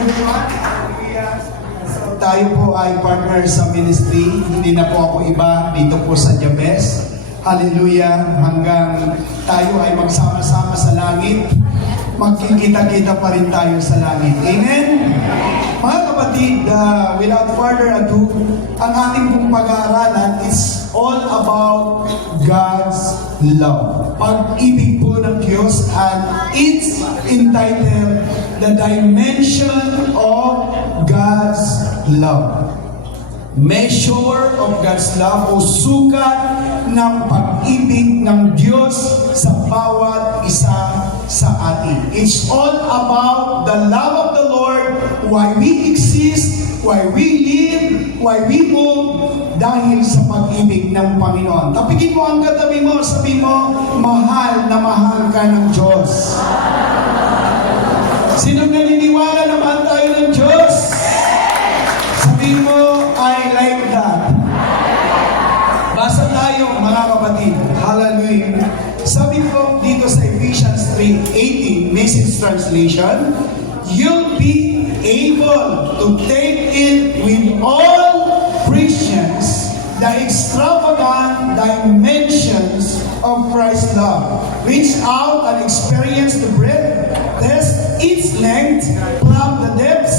everyone. So, tayo po ay partner sa ministry. Hindi na po ako iba dito po sa Jabez. Hallelujah. Hanggang tayo ay magsama-sama sa langit, magkikita-kita pa rin tayo sa langit. Amen? Mga kapatid, without further ado, ang ating pong pag-aaralan is all about God's love. Pag-ibig po ng Diyos, and it's entitled The Dimension of God's Love. Measure of God's love o sukat ng pag-ibig ng Diyos sa bawat isa sa atin. It's all about the love of the Lord, why we exist, why we live, why we move, dahil sa pag-ibig ng Panginoon. Tapikin mo ang katabi mo, sabi mo, mahal na mahal ka ng Diyos. Sinong naniniwala na mahal tayo ng Diyos? Sabi mo, I like that. Basa tayo, mga kapatid. Hallelujah. Sabi ko dito sa Ephesians 3:18, Message Translation, you'll be able to take it with all Christians the extravagant dimensions of Christ's love. Reach out and experience the breadth, test its length, plumb the depths,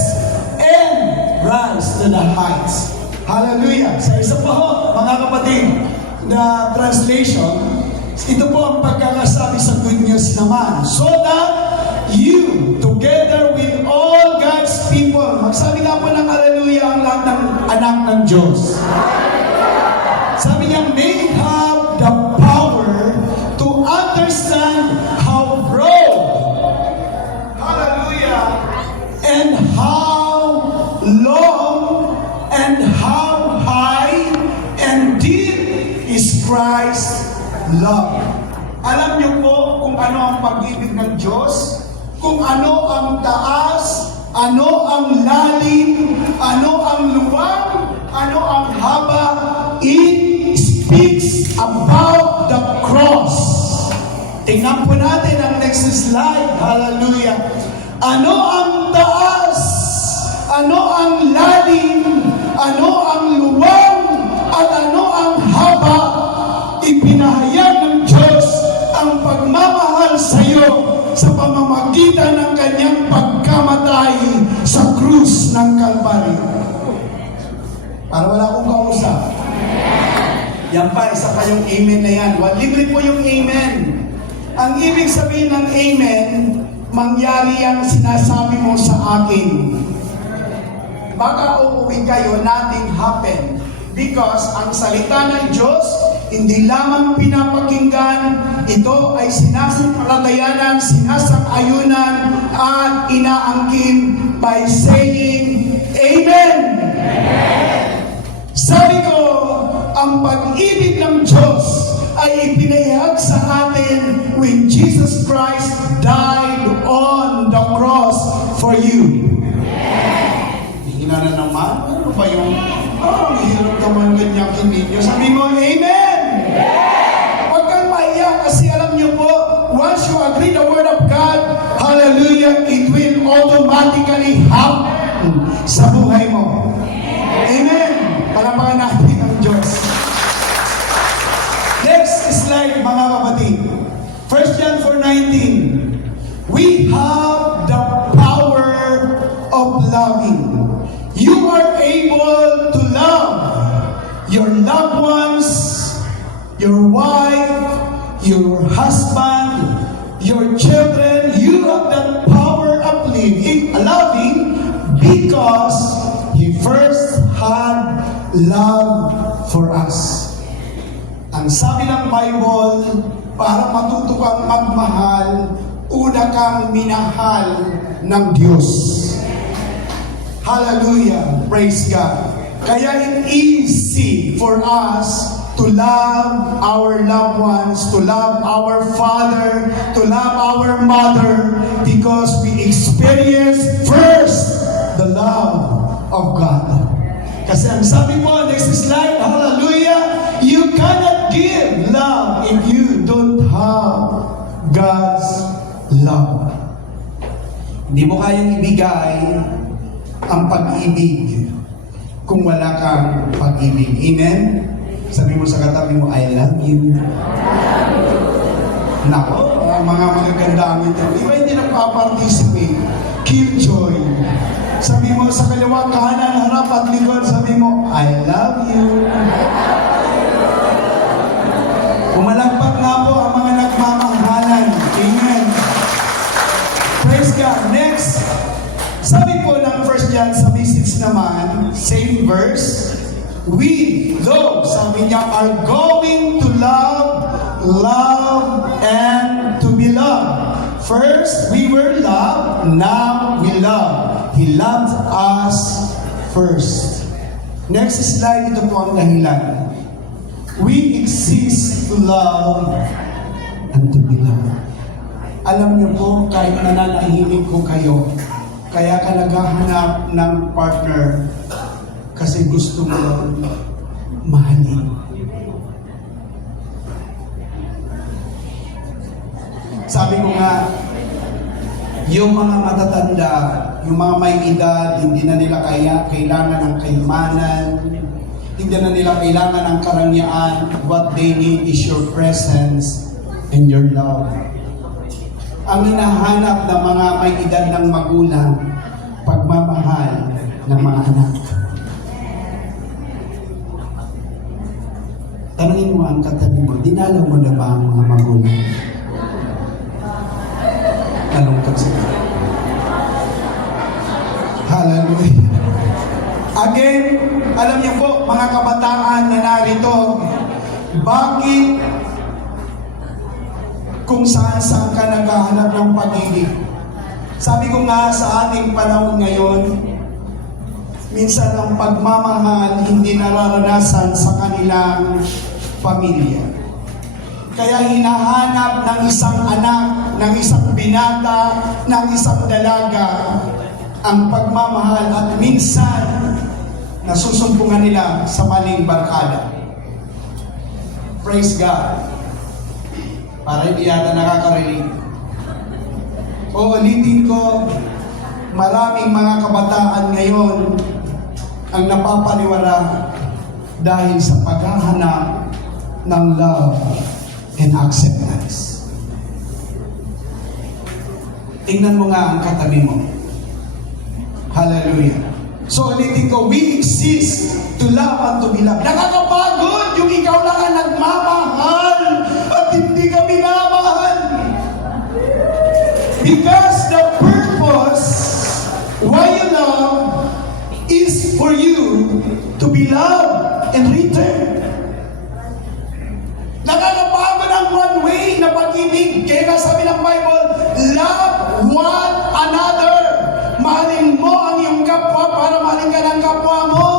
and rise to the heights. Hallelujah! Sa isa po, mga kapatid, na translation, ito po ang pagkakasabi sa good news naman. So that you, together with all God's people, magsabi nga po ng hallelujah ang lahat ng anak ng Diyos. Sabi niya, may have the power to understand how broad, hallelujah, and how long and how high and deep is Christ's love. Alam niyo po kung ano ang pag-ibig ng Diyos, kung ano ang taas, ano ang lalim, ano ang luwag, ano ang haba. It speaks about the cross. Tingnan po natin ang next slide. Hallelujah. Ano ang taas? Ano ang lalim? Ano ang luwag? At ano ang haba? Ipinahayag ng Diyos ang pagmamahal sa iyo sa pamamagitan ng kanyang pagkamatay sa krus ng Kalbaryo. Para wala akong kausap. Yan pa, isa pa yung amen na yan. Libre po yung amen. Ang ibig sabihin ng amen, mangyari ang sinasabi mo sa akin. Baka uuwi kayo, nothing happen. Because ang salita ng Diyos, hindi lamang pinapakinggan, ito ay sinasampalatayanan, sinasang-ayunan, at inaangkin by saying, Amen! Amen! Sabi ko, ang pag-ibig ng Diyos ay ipinahayag sa atin when Jesus Christ died on the cross for you. Hina na naman. Ano ba yung, hirap naman ganyan kinidyo. Sabi mo, Amen! Huwag kang maiyak kasi alam niyo po, once you agree the word of God, hallelujah, it will automatically happen sa buhay mo. Amen! Palapakan natin ang Diyos. Next slide, mga kapatid. 1 John 4:19. We have the power of loving. You are able to love your loved ones, your wife, your husband, your children. You have that power of loving because He first had love for us. Ang sabi ng Bible, para matuto kang magmahal, una kang minahal ng Diyos. Hallelujah! Praise God! Kaya it's easy for us to love our loved ones, to love our father, to love our mother, because we experience first the love of God. Kasi ang sabi mo, next slide, hallelujah, you cannot give love if you don't have God's love. Hindi mo kayang ibigay ang pag-ibig kung wala kang pag-ibig. Amen? Sabi mo sa katabi mo, I love you. Nako, ang mga magaganda ang ito. Iba hindi nagpa-participate. Killjoy. Sabi mo sa kaliwa, kanan, harap at likod, sabi mo, I love you. Pumalagpat nga po ang mga nagmamahalan. Amen. Praise God. Next, sabi po ng 1 John sa message naman, same verse, we, though, sabi niya, are going to love, and to be loved. First, we were loved, now we love. He loved us first. Next slide, ito po ang dahilan. We exist to love and to be loved. Alam niyo po, kahit nananahimik ko kayo, kaya ka naghahanap ng partner kasi gusto mo mahalin. Sabi ko nga, yung mga matatanda, yung mga may edad, hindi na nila kailangan ng kayamanan, hindi na nila kailangan ng karangyaan. What they need is your presence and your love. Ang hinahanap ng mga may edad ng magulang, pagmamahal ng mga anak. Tanungin mo ang katabi mo, dinalaw mo na ba ang mga magulang? Nalungkot sila. Hallelujah. Again, alam niyo po, mga kabataan na narito, bakit kung saan ka naghahanap ng pag-ibig? Sabi ko nga sa ating panahon ngayon, minsan ang pagmamahal hindi nararanasan sa kanilang pamilya. Kaya hinahanap ng isang anak, ng isang binata, ng isang dalaga ang pagmamahal at minsan nasusumpungan nila sa maling barkada. Praise God. Para hindi yata nakaka-relate. Ulitin ko, maraming mga kabataan ngayon ang napapaniwala dahil sa paghahanap ng love and acceptance. Tingnan mo nga ang katabi mo. Hallelujah. So ulitin ko, we exist to love and to be loved. Nakakapagod yung ikaw lang ang nagmamahal at hindi ka minamahal. Because the purpose why you love is for you to be loved in return. Nakakapagod ang one way na pag-ibig. Kaya nga sabi ng Bible, love one another. Mahalin mo ang iyong kapwa para mahalin ka ng kapwa mo.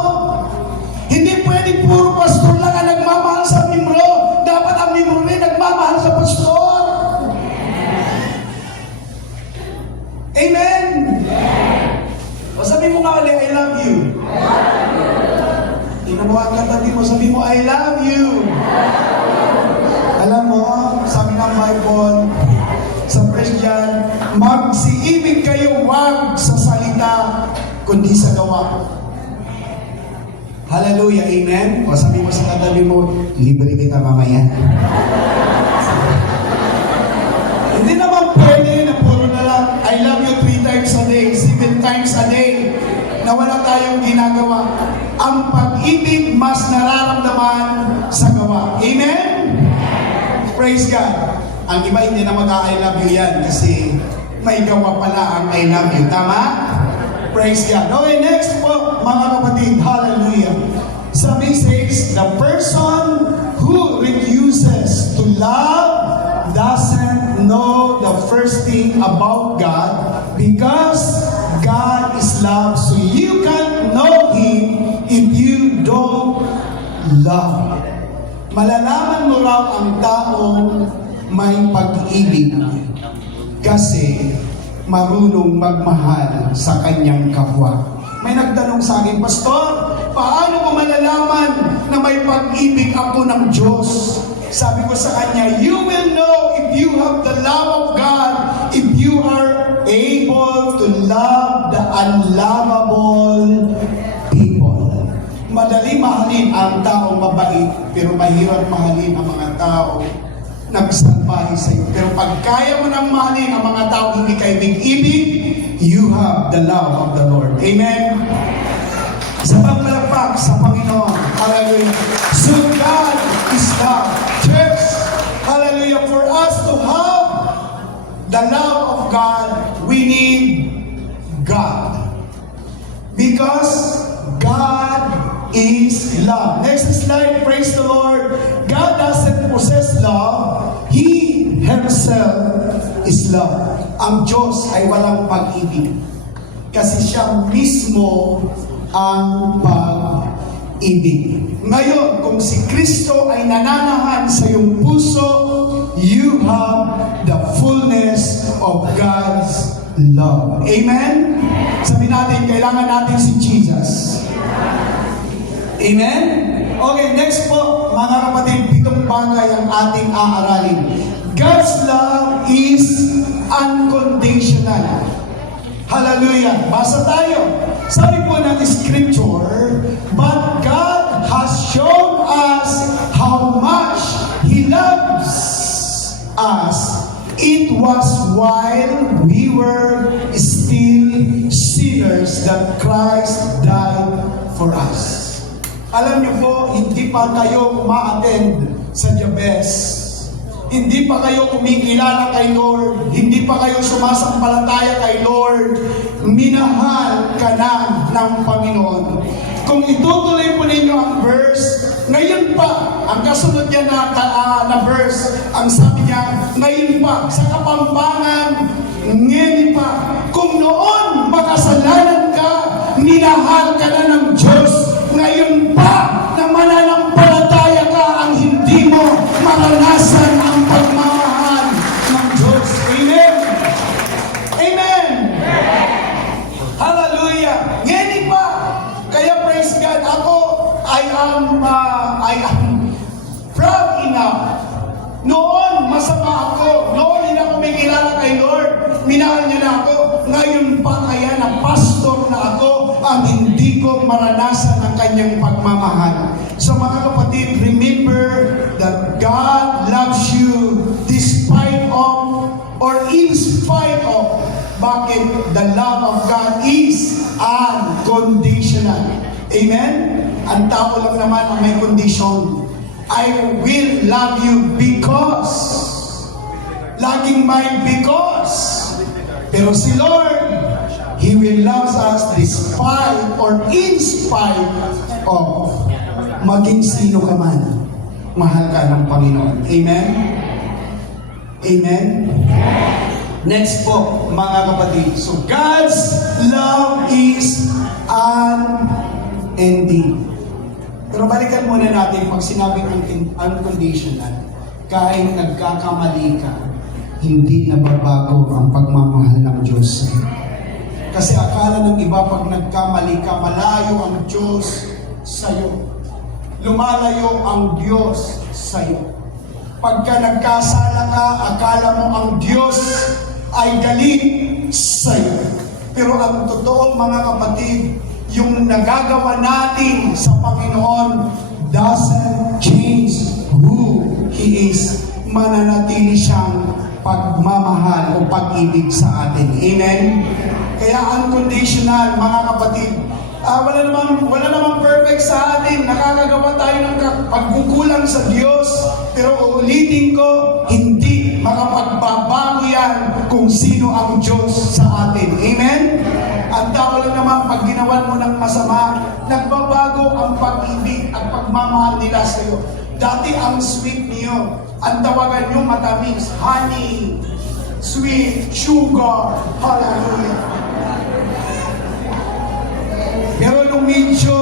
Hindi pwede puro pastor lang ang nagmamahal sa membro. Dapat ang membro rin nagmamahal sa pastor. Amen? O sabi mo nga ulit, I love you. Tingnan mo ang katabi mo, sabi mo, I love you. Alam mo, sabi ng Bible, sa 1 John, magsiibig kayo wag sa salita, kundi sa gawa. Hallelujah, amen? O sabi mo sa katabi mo, libre kita mamaya. Hindi naman pwede na puro na lang, I love you 3 times a day, 7 times a day, na wala tayong ginagawa. Ang pag-ibig mas nararamdaman sa gawa. Amen? Praise God. Ang iba hindi na mag-I love you yan kasi may gawa pala ang I love you. Tama? Praise God. Okay, next po, mga kapatid. Hallelujah. Sabi says, the person who refuses to love doesn't know the first thing about God because God is love. So you can't know Him if you don't love. Malalaman mo raw ang taong may pag-ibig kasi marunong magmahal sa kanyang kapwa. May nagtanong sa akin, Pastor, paano ko malalaman na may pag-ibig ako ng Diyos? Sabi ko sa kanya, you will know if you have the love of God, if you are able to love the unlovable people. Madali mahalin ang taong mabait, pero mahirap mahalin ang mga tao nagsalbahe sa iyo. Pero pag kaya mo nang mahalin ang mga tao hindi kayo ibig, you have the love of the Lord. Amen? Sa paglalakpak sa Panginoon. Hallelujah. So God is love. Church, hallelujah. For us to have the love of God, we need God. Because God is love. Next slide, praise the Lord. God doesn't possess love. He Himself is love. Ang Diyos ay walang pag-ibig. Kasi siya mismo ang pag-ibig. Ngayon, kung si Kristo ay nananahan sa iyong puso, you have the fullness of God's love. Amen? Sabi natin, kailangan natin si Jesus. Amen? Okay, next po, mga kapatid, 7 bagay ang ating aaralin. God's love is unconditional. Hallelujah. Basa tayo. Sabi po ng scripture, but God has shown us how much He loves us. It was while we were still sinners that Christ died for us. Alam niyo po, hindi pa kayo ma-attend sa Jabez. Hindi pa kayo kumikilala kay Lord. Hindi pa kayo sumasampalataya kay Lord. Minahal ka na ng Panginoon. Kung itutuloy po ninyo ang verse, ngayon pa, ang kasunod niya na verse, ang sabi niya, ngayon pa, sa Kapampangan, ngayon pa, kung noon makasalanan ka, minahal ka na ng Diyos, ngayon pa, na mananampalataya ka, ang hindi mo maranasan ang pagmamahal ng Diyos. Amen? Amen? Hallelujah! Ngayon pa, kaya praise God, ako, I am proud enough. Noon, masama ako. Noon, hindi ako may kilala kay Lord. Minahal niya na ako. Ngayon pa kaya na pastor na ako, ang hindi ko maranasan ang kanyang pagmamahal. So mga kapatid, remember that God loves you despite of or in spite of. Bakit? The love of God is unconditional. Amen? Ang tao lang naman ang may condition. I will love you because. Laging may because. Pero si Lord, He will love us despite or in spite of. Maging sino ka man, mahal ka ng Panginoon. Amen? Amen? Next po, mga kapatid. So, God's love is unending. Pero balikan muna natin, pag sinabing unconditional, kahit nagkakamali ka, hindi nababago ang pagmamahal ng Diyos. Kasi akala ng iba, pag nagkamali ka, malayo ang Diyos sa'yo. Lumalayo ang Diyos sa'yo. Pagka nagkasala ka, akala mo ang Diyos ay galit sa'yo. Pero ang totoo, mga kapatid, yung nagagawa natin sa Panginoon doesn't change who He is. Mananatili siyang pagmamahal o pag-ibig sa atin. Amen? Kaya unconditional, mga kapatid, wala namang perfect sa atin. Nakakagawa tayo ng pagkukulang sa Diyos. Pero uulitin ko, hindi makapagbabago yan kung sino ang Diyos sa atin. Amen? Ang tao lang naman, pag ginawan mo ng masama, nagbabago ang pag-ibig at pagmamahal nila sa iyo. Dati ang sweet niyo, ang tawagan niyo matamis, honey, sweet, sugar, hallelujah. Pero nung medyo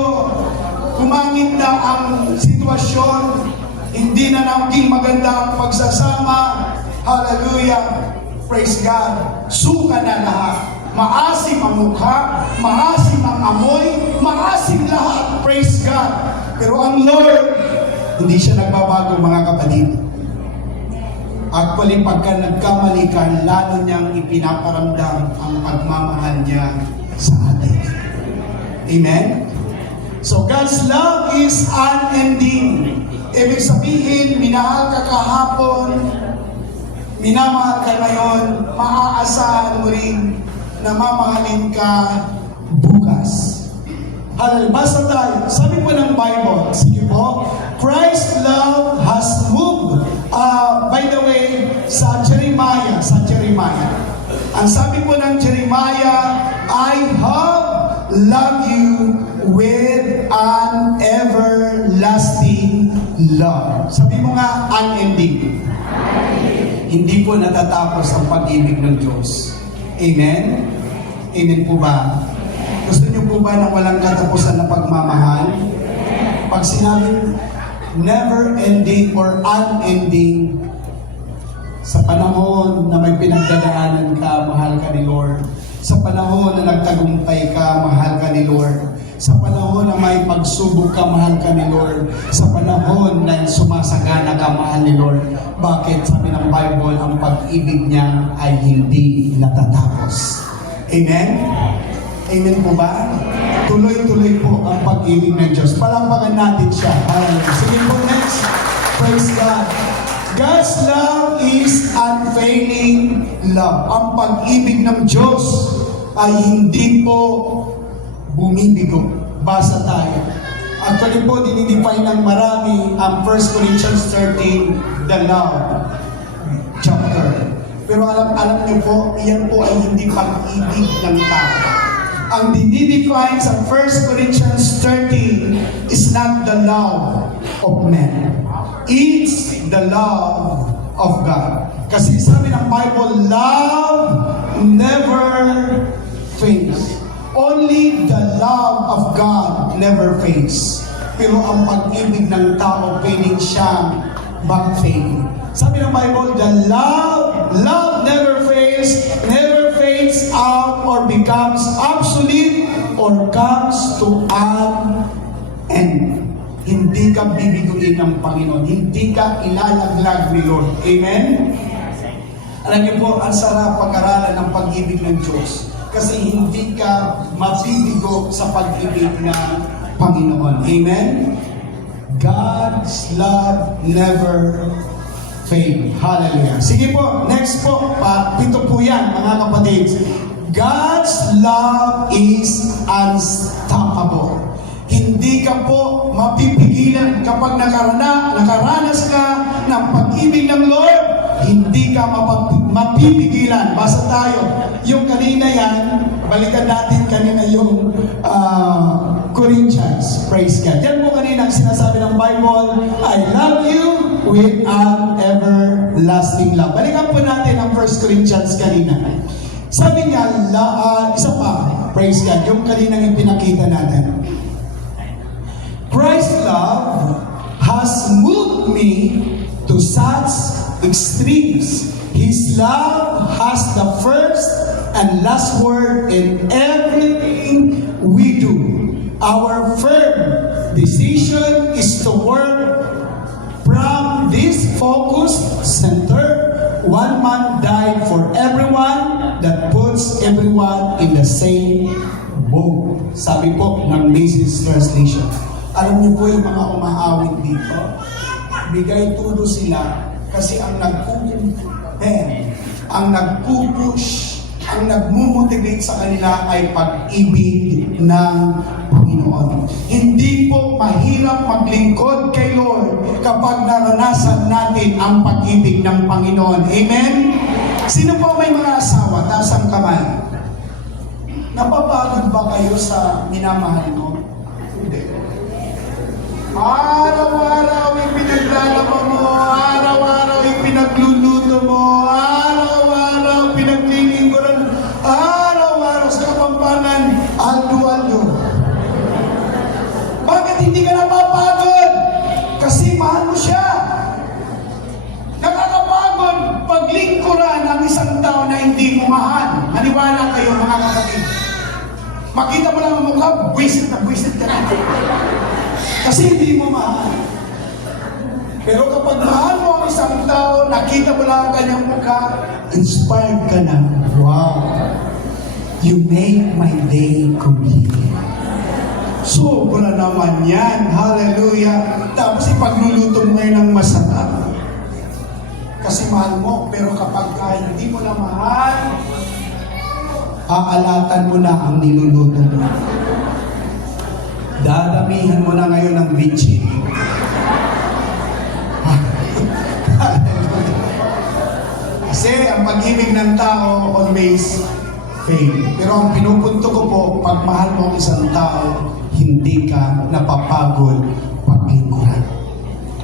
kumangit na ang sitwasyon, hindi na naging maganda ang pagsasama, hallelujah, praise God, suka na lahat. Maasim ang mukha, maasim ang amoy, maasim lahat, praise God. Pero ang Lord, hindi siya nagbabago, mga kapatid. Actually, pagka nagkamali ka, lalo niyang ipinaparamdam ang pagmamahal niya sa atin. Amen? So God's love is unending. Ibig sabihin, minahal ka kahapon, minamahal ka ngayon, maaasahan mo rin na mamahalin ka bukas. Hallelujah. Basta tayo. Sabi po ng Bible, sige po, Christ's love has moved. By the way, sa Jeremiah, ang sabi po ng Jeremiah, I have loved you with an everlasting love. Sabi mo nga, unending. Hindi po natatapos ang pag-ibig ng Diyos. Amen? Amen po ba? Gusto niyo po ba ng walang katapusan na pagmamahal? Pag sinabing never-ending or unending, sa panahon na may pinagdadaanan ka, mahal ka ni Lord. Sa panahon na nagtagumpay ka, mahal ka ni Lord. Sa panahon na may pagsubok ka, mahal ka ni Lord. Sa panahon na sumasagana ka, mahal ni Lord. Bakit? Sabi ng Bible, ang pag-ibig niya ay hindi natatapos. Amen? Amen po ba? Tuloy-tuloy po ang pag-ibig ng Diyos. Palakpakan natin siya. Hallelujah. Sige po next. Praise God. God's love is unfailing love. Ang pag-ibig ng Diyos ay hindi po bumibigo. Basa tayo. Actually po, dinidefine ng marami ang 1 Corinthians 13, the love chapter. Pero alam niyo po, iyan po ay hindi pag-ibig ng tao. Ang dinidefine sa 1 Corinthians 13 is not the love of man. It's the love of God. Kasi sabi ng Bible, love never fails. Only the love of God never fails. Pero ang pag-ibig ng tao, pwedeng siyang back-fail. Sabi ng Bible, the love never fades out or becomes obsolete or comes to an end. Hindi ka bibiguin ng Panginoon. Hindi ka ilalaglag ni Lord. Amen? Alam niyo po, ang sarap pag-aralan ng pag-ibig ng Diyos. Kasi hindi ka mabibigo sa pag-ibig ng Panginoon. Amen? God's love never fails. Hallelujah. Sige po, next po. Pito po yan, mga kapatid. God's love is unstoppable. Hindi ka po mapipigilan kapag nakaranas ka ng pag-ibig ng Lord, hindi ka mapipigilan. Basta tayo. Yung kanina yan, balikan natin kanina yung Corinthians. Praise God. Yan po kanina ang sinasabi ng Bible, I love you with an everlasting love. Balikan po natin ang 1 Corinthians kanina. Sabi niya, isa pa, praise God, yung kanina yung pinakita natin. Christ's love has moved me to such extremes. His love has the first and last word in everything we do. Our firm decision is to work from this focused center. One man died for everyone, that puts everyone in the same boat. Sabi po ng Message Translation. Alam niyo po yung mga umaawit dito, bigay tudo sila kasi ang nagpupush, ang nagmumotivate sa kanila ay pag-ibig ng Panginoon. Hindi po mahirap maglingkod kay Lord kapag naranasan natin ang pag-ibig ng Panginoon. Amen? Sino po may mga asawa? Taas ang kamay. Napapagod ba kayo sa minamahal mo? Hindi. Araw-araw yung pinaglalaba mo, araw-araw yung pinagluluto mo, araw-araw pinaglilingkuran, araw-araw sa Kapampangan, aldo-aldo. Bakit hindi ka napapagod? Kasi mahal mo siya. Nakakapagod paglingkuran ang isang tao na hindi mo mahal. Maniwala kayo mga kapatid. Makita mo lang ang mukha, buwisit na buwisit ka na. Kasi hindi mo mahal. Pero kapag mahal mo ang isang tao, nakita mo lang ang kanyang mukha, inspired ka na. Wow! You make my day complete. Sobra naman yan. Hallelujah. Tapos ipagluluto mo ngayon ng masarap. Kasi mahal mo, pero kapag hindi mo na mahal, aalatan mo na ang niluluto mo. Dadamihan mo na ngayon ng bitchin. Kasi ang pag-ibig ng tao always fail. Pero ang pinupunto ko po, pag mahal mo ang isang tao, hindi ka napapagod paglingkuran.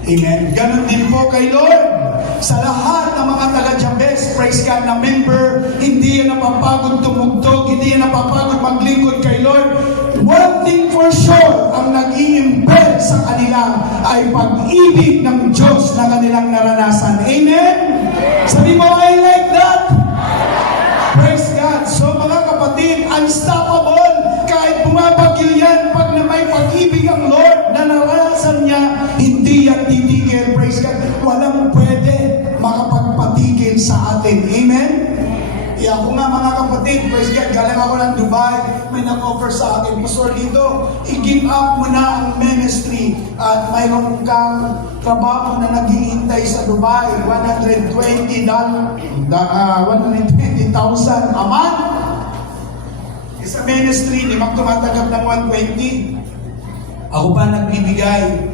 Amen? Ganon din po kay Lord. Sa lahat ng mga taga-Jabez, praise God, na member, hindi yan napapagod tumugtog, hindi yan napapagod maglingkod kay Lord. One thing for sure, ang nag-i-embed sa kanila ay pag-ibig ng Diyos na kanilang naranasan. Amen? Sabi mo, I like that. Praise God. So mga kapatid, unstoppable. Kahit bumabagyo yan, pag na may pag-ibig ang Lord na naranasan niya, hindi yan titigil. Praise God. Walang pwede makapagpatigil sa atin. Amen? Ako nga mga kapatid, praise God, galing ako ng Dubai, may nag-offer sa akin, Pastor Lito, i-give up mo na ang ministry at mayroon kang trabaho na naghihintay sa Dubai, $120,000 a month. Sa ministry, di magtumatanggap ng 120. Ako pa nagbibigay.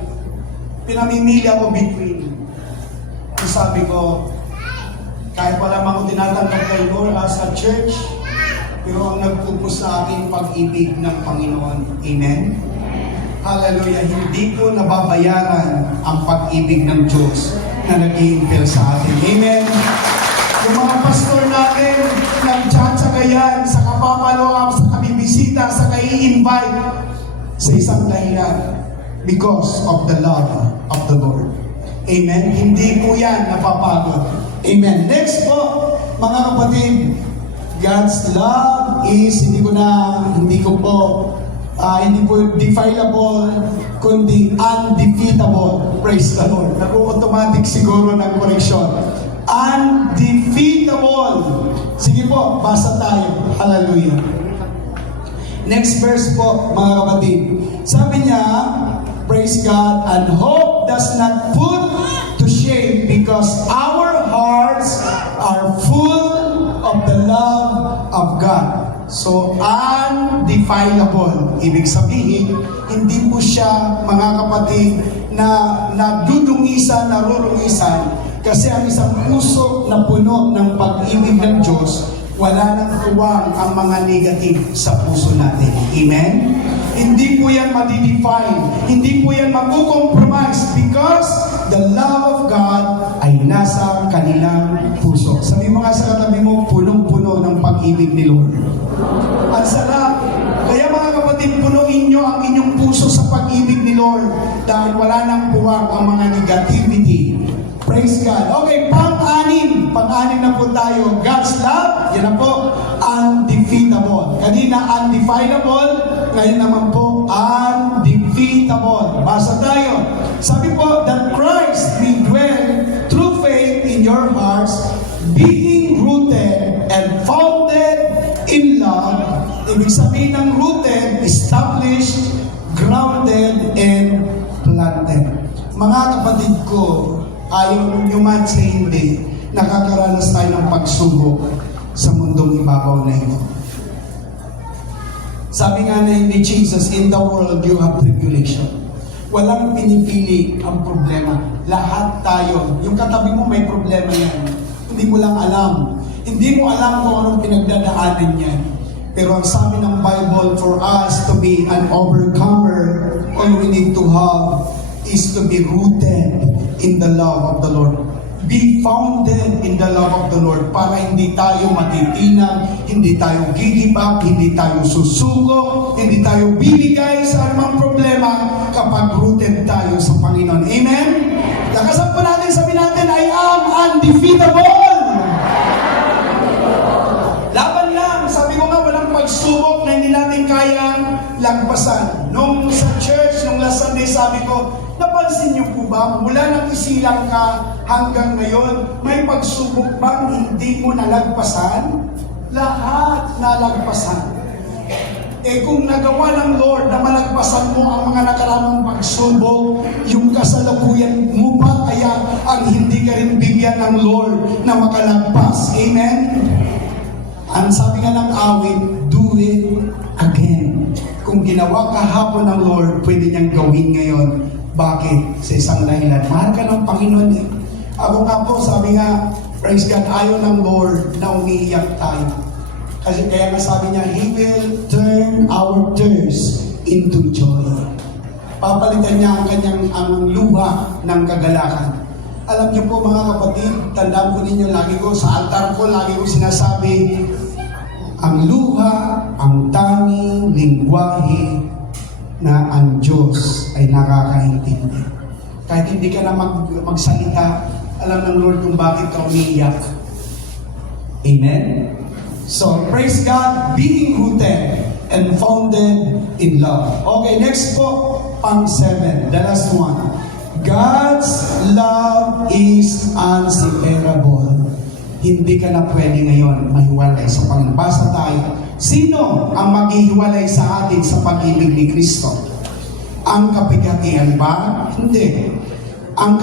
Pinamimili ako between. Sabi ko, kahit wala mang tinatanggap kay Lord as a church, pero ang nagpupos sa akin pag-ibig ng Panginoon. Amen? Hallelujah. Hindi ko nababayaran ang pag-ibig ng Diyos na nag-i-impel sa atin. Amen? Yung mga pastor natin, nagtsatsagayan sa kapapaloam, sa kabibisita, sa kai-invite sa isang dahilan. Because of the love of the Lord. Amen? Hindi po yan napapagod. Amen. Next po, mga kapatid, God's love is hindi po defileable, kundi undefeatable. Praise the Lord. Automatic siguro ng correction. Undefeatable. Sige po, basa tayo. Hallelujah. Next verse po, mga kapatid. Sabi niya, praise God, and hope does not put to shame because our hearts are full of the love of God. So, undefilable. Ibig sabihin, hindi po siya, mga kapatid, na nagdudungisan, narurungisan. Kasi ang isang puso na puno ng pag-ibig ng Diyos, wala nang tuwang ang mga negative sa puso natin. Amen? Hindi po yan madidefine. Hindi po yan mag-compromise because the love of God ay nasa kanilang puso. Sabi mo nga sa katabi mo, punong-puno ng pag-ibig ni Lord. Ang sarap. Kaya mga kapatid, punuin nyo ang inyong puso sa pag-ibig ni Lord dahil wala nang puwag ang mga negativity. Praise God. Okay, pang-anim na po tayo. God's love, yan na po, undefeatable. Kanina, undefilable. Ngayon naman po, undefeatable. Basa tayo. Sabi po, that Christ may dwell through faith in your hearts, being rooted and founded in love. Ibig sabihin ng rooted, established, grounded, and planted. Mga kapatid ko, ayaw nyo man sa hindi, nakakaranas tayo ng pagsubok sa mundong ibabaw na ito. Sabi nga na ni Jesus, in the world you have tribulation. Walang pinipili ang problema. Lahat tayo. Yung katabi mo may problema yan. Hindi mo lang alam. Hindi mo alam kung anong pinagdadaanan yan. Pero ang sabi ng Bible, for us to be an overcomer, all we need to have is to be rooted in the love of the Lord. Be founded in the love of the Lord para hindi tayo matitinag, hindi tayo give up, hindi tayo susuko, hindi tayo bibigay sa anumang problema kapag rooted tayo sa Panginoon. Amen? Lakasan po natin, sabi natin, I am undefeatable! Laban lang, sabi ko nga, walang pagsubok na hindi natin kayang lagpasan. Nung sa church, nung last Sunday, sabi ko, napansin niyo po ba, mula nang isilang ka hanggang ngayon, may pagsubok bang hindi mo nalagpasan? Lahat. nalagpasan. Kung nagawa ng Lord na malagpasan mo ang mga nakaraang pagsubok, yung kasalukuyan mo pa kaya ang hindi ka rin bigyan ng Lord na makalagpas. Amen? Ang sabi nga ng awit, do it again. Kung ginawa kahapon ng Lord, pwede niyang gawin ngayon. Bakit? Sa isang dahilan. Mahal ka ng Panginoon eh. Ako nga po, sabi nga, praise God, ayaw ng Lord na umiiyak tayo. Kasi kaya nga sabi niya, He will turn our tears into joy. Papalitan niya ang kanyang luha ng kagalakan. Alam niyo po mga kapatid, tandaan ko ninyo, lagi ko sa altar ko, lagi ko sinasabi, ang luha, ang tanging lingwahe na ang Diyos ay nakakaintindi. Kahit hindi ka na magsalita, alam ng Lord kung bakit ka umiiyak. Amen? So, praise God, being rooted and founded in love. Okay, next po, pang 7, the last one. God's love is unseparable. Hindi ka na pwede ngayon mahiwalay sa Panginoon. Basta tayo, sino ang maghihiwalay sa atin sa pag-ibig ni Kristo? Ang kapigatian ba? Hindi. Ang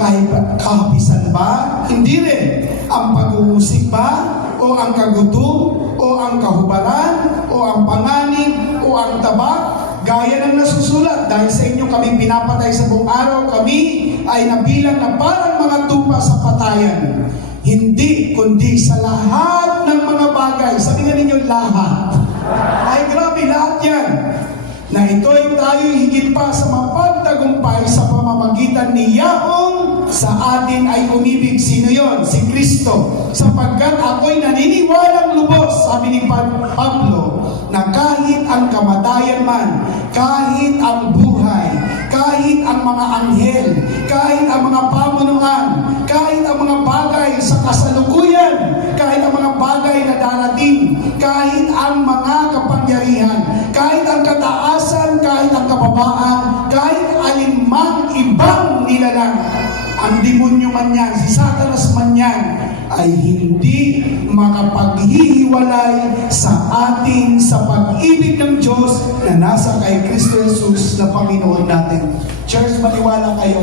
kahapisan ba? Hindi rin. Ang pag-uusig ba? O ang kagutom? O ang kahubaran? O ang panganib? O ang tabak? Gaya ng nasusulat, dahil sa inyo kami pinapatay sa buong araw, kami ay nabilang na parang mga tupa sa patayan. Hindi, kundi sa lahat ng mga bagay. Sabi nga ninyo, lahat. Ay grabe, lahat yan. Na ito'y tayo higit pa sa mapagtagumpay sa pamamagitan ni Yahong sa atin ay umibig. Sino yon? Si Kristo. Sapagkat ako'y naniniwalang lubos, sabi ni Pablo, na kahit ang kamatayan man, kahit ang buhay, kahit ang mga anghel, kahit ang mga pamunuan, kahit ang mga bagay sa kasalukuyan, kahit ang mga bagay na darating, kahit ang mga kapangyarihan, kahit ang kataasan, kahit ang kababaan, kahit alinmang ibang nilalang, ang demonyo man yan, si Satanas man yan, ay hindi makapaghihiwalay sa atin sa pag-ibig ng Diyos na nasa kay Kristo Jesus na Panginoon natin. Church, maniwala kayo,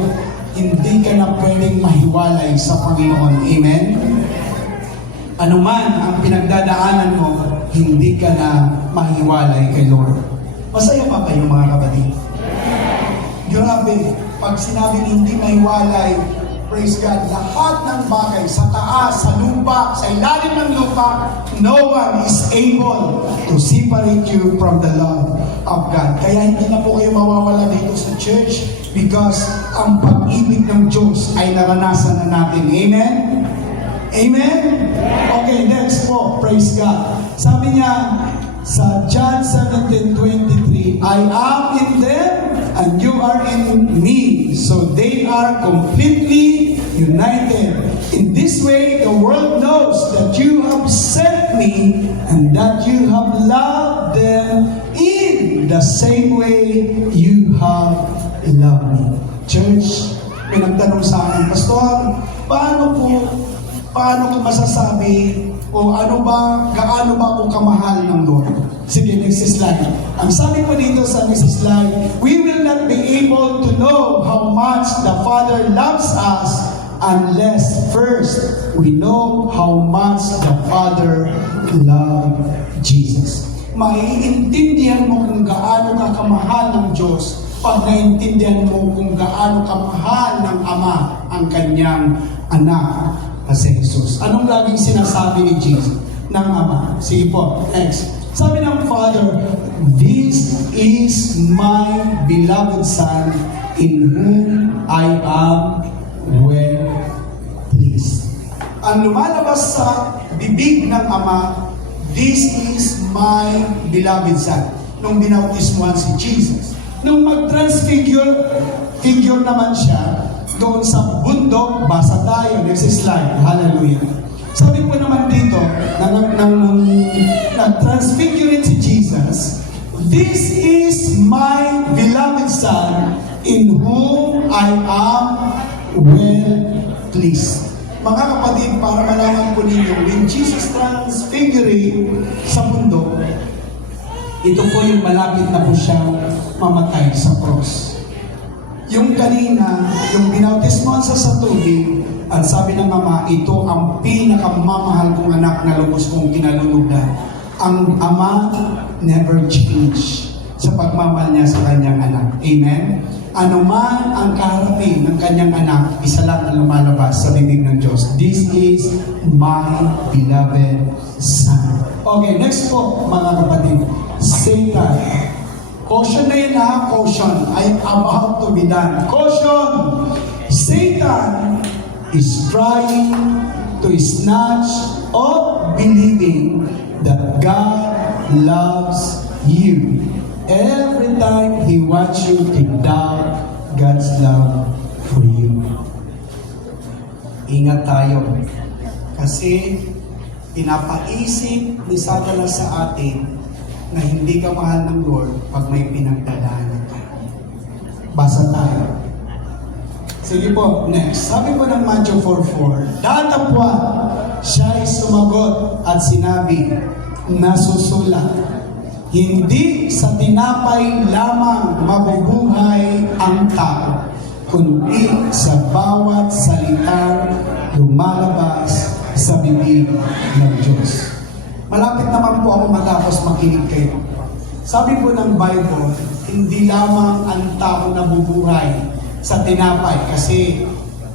hindi ka na pwedeng mahiwalay sa Panginoon. Amen? Ano man ang pinagdadaanan mo, hindi ka na mahiwalay kay Lord. Masaya pa kayo mga kapatid? Grabe, pag sinabing hindi mahiwalay, praise God, lahat ng bagay sa taas, sa lupa, sa ilalim ng lupa, no one is able to separate you from the love of God. Kaya hindi na po kayo mawawala dito sa church because ang pag-ibig ng Diyos ay naranasan na natin. Amen? Amen? Okay, next po, praise God. Sabi niya sa John 17:23, I am in them and you are in me, so they are completely united. In this way, the world knows that you have sent me and that you have loved them in the same way you have loved me. Church, may nagtanong sa akin, Pastor, paano ko masasabi o gaano ba ako kamahal ng Lord? Sige, next slide. Ang sabi ko dito sa next slide, we will not be able to know how much the Father loves us unless first we know how much the Father loved Jesus. Maiintindihan mo kung gaano ka kamahal ng Diyos pag naiintindihan mo kung gaano kamahal ng Ama ang kanyang anak na si Jesus. Anong laging sinasabi ni Jesus ng Ama? Sige po, next. Sabi ng Father, this is my beloved Son in whom I am well pleased. Ang lumalabas sa bibig ng Ama, this is my beloved Son. Nung binautismuhan si Jesus. Nung figure naman siya, doon sa bundok, basa tayo, next slide, hallelujah. Sabi po naman dito, na-transfigure si Jesus, this is my beloved Son, in whom I am well pleased. Mga kapatid, para malaman po ninyo, when Jesus transfigured figure sa mundo, ito po yung malapit na po siyang mamatay sa cross. Yung kanina, yung binautismoan sa tubig, at sabi ng Ama, ito ang pinakamamahal kong anak na lubos kong kinalulugdan. Ang Ama never change sa pagmamahal niya sa kanyang anak. Amen? Ano man ang kaharapin ng kanyang anak, isa lang ang lumalabas sa bibig ng Diyos. This is my beloved Son. Okay, next po mga kapatid. Satan. Caution na yun ha, caution. I'm about to be done. Caution! Satan is trying to snatch or believing that God loves you. Every time He wants you to doubt God's love for you. Ingat tayo. Kasi pinapaisip ni Satanas sa atin na hindi ka mahal ng Lord pag may pinagdadaanan ka. Basa tayo. Sige po, next. Sabi po ng Matthew 4:4, datapwa, siya ay sumagot at sinabi, nasusulat, hindi sa tinapay lamang mabubuhay ang tao, kundi sa bawat salitang lumalabas sa bibig ng Diyos. Malapit naman po ako matapos makinig kayo. Sabi po ng Bible, hindi lamang ang tao nabubuhay sa tinapay, kasi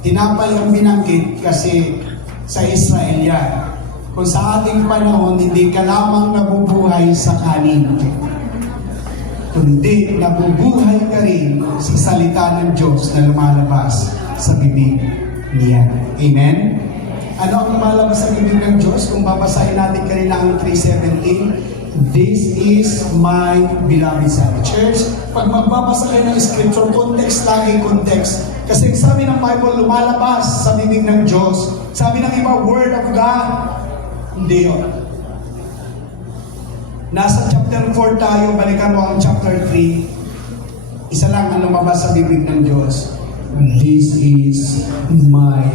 tinapay ang binanggit kasi sa Israel yan. Kung sa ating panahon, hindi ka lamang nabubuhay sa kanin, kundi nabubuhay ka rin sa salita ng Diyos na lumalabas sa bibig niya. Amen? Ano ang lumalabas sa bibig ng Diyos? Kung babasahin natin kanina ang 3:17, this is my beloved Son. Church, pag magbabasa kayo ng scripture, context lagi, context. Kasi sabi ng Bible, lumalabas sa bibig ng Diyos. Sabi ng iba, Word of God. Hindi yun. Nasa chapter 4 tayo, balikan mo ang chapter 3. Isa lang ang lumabas sa bibig ng Diyos. This is my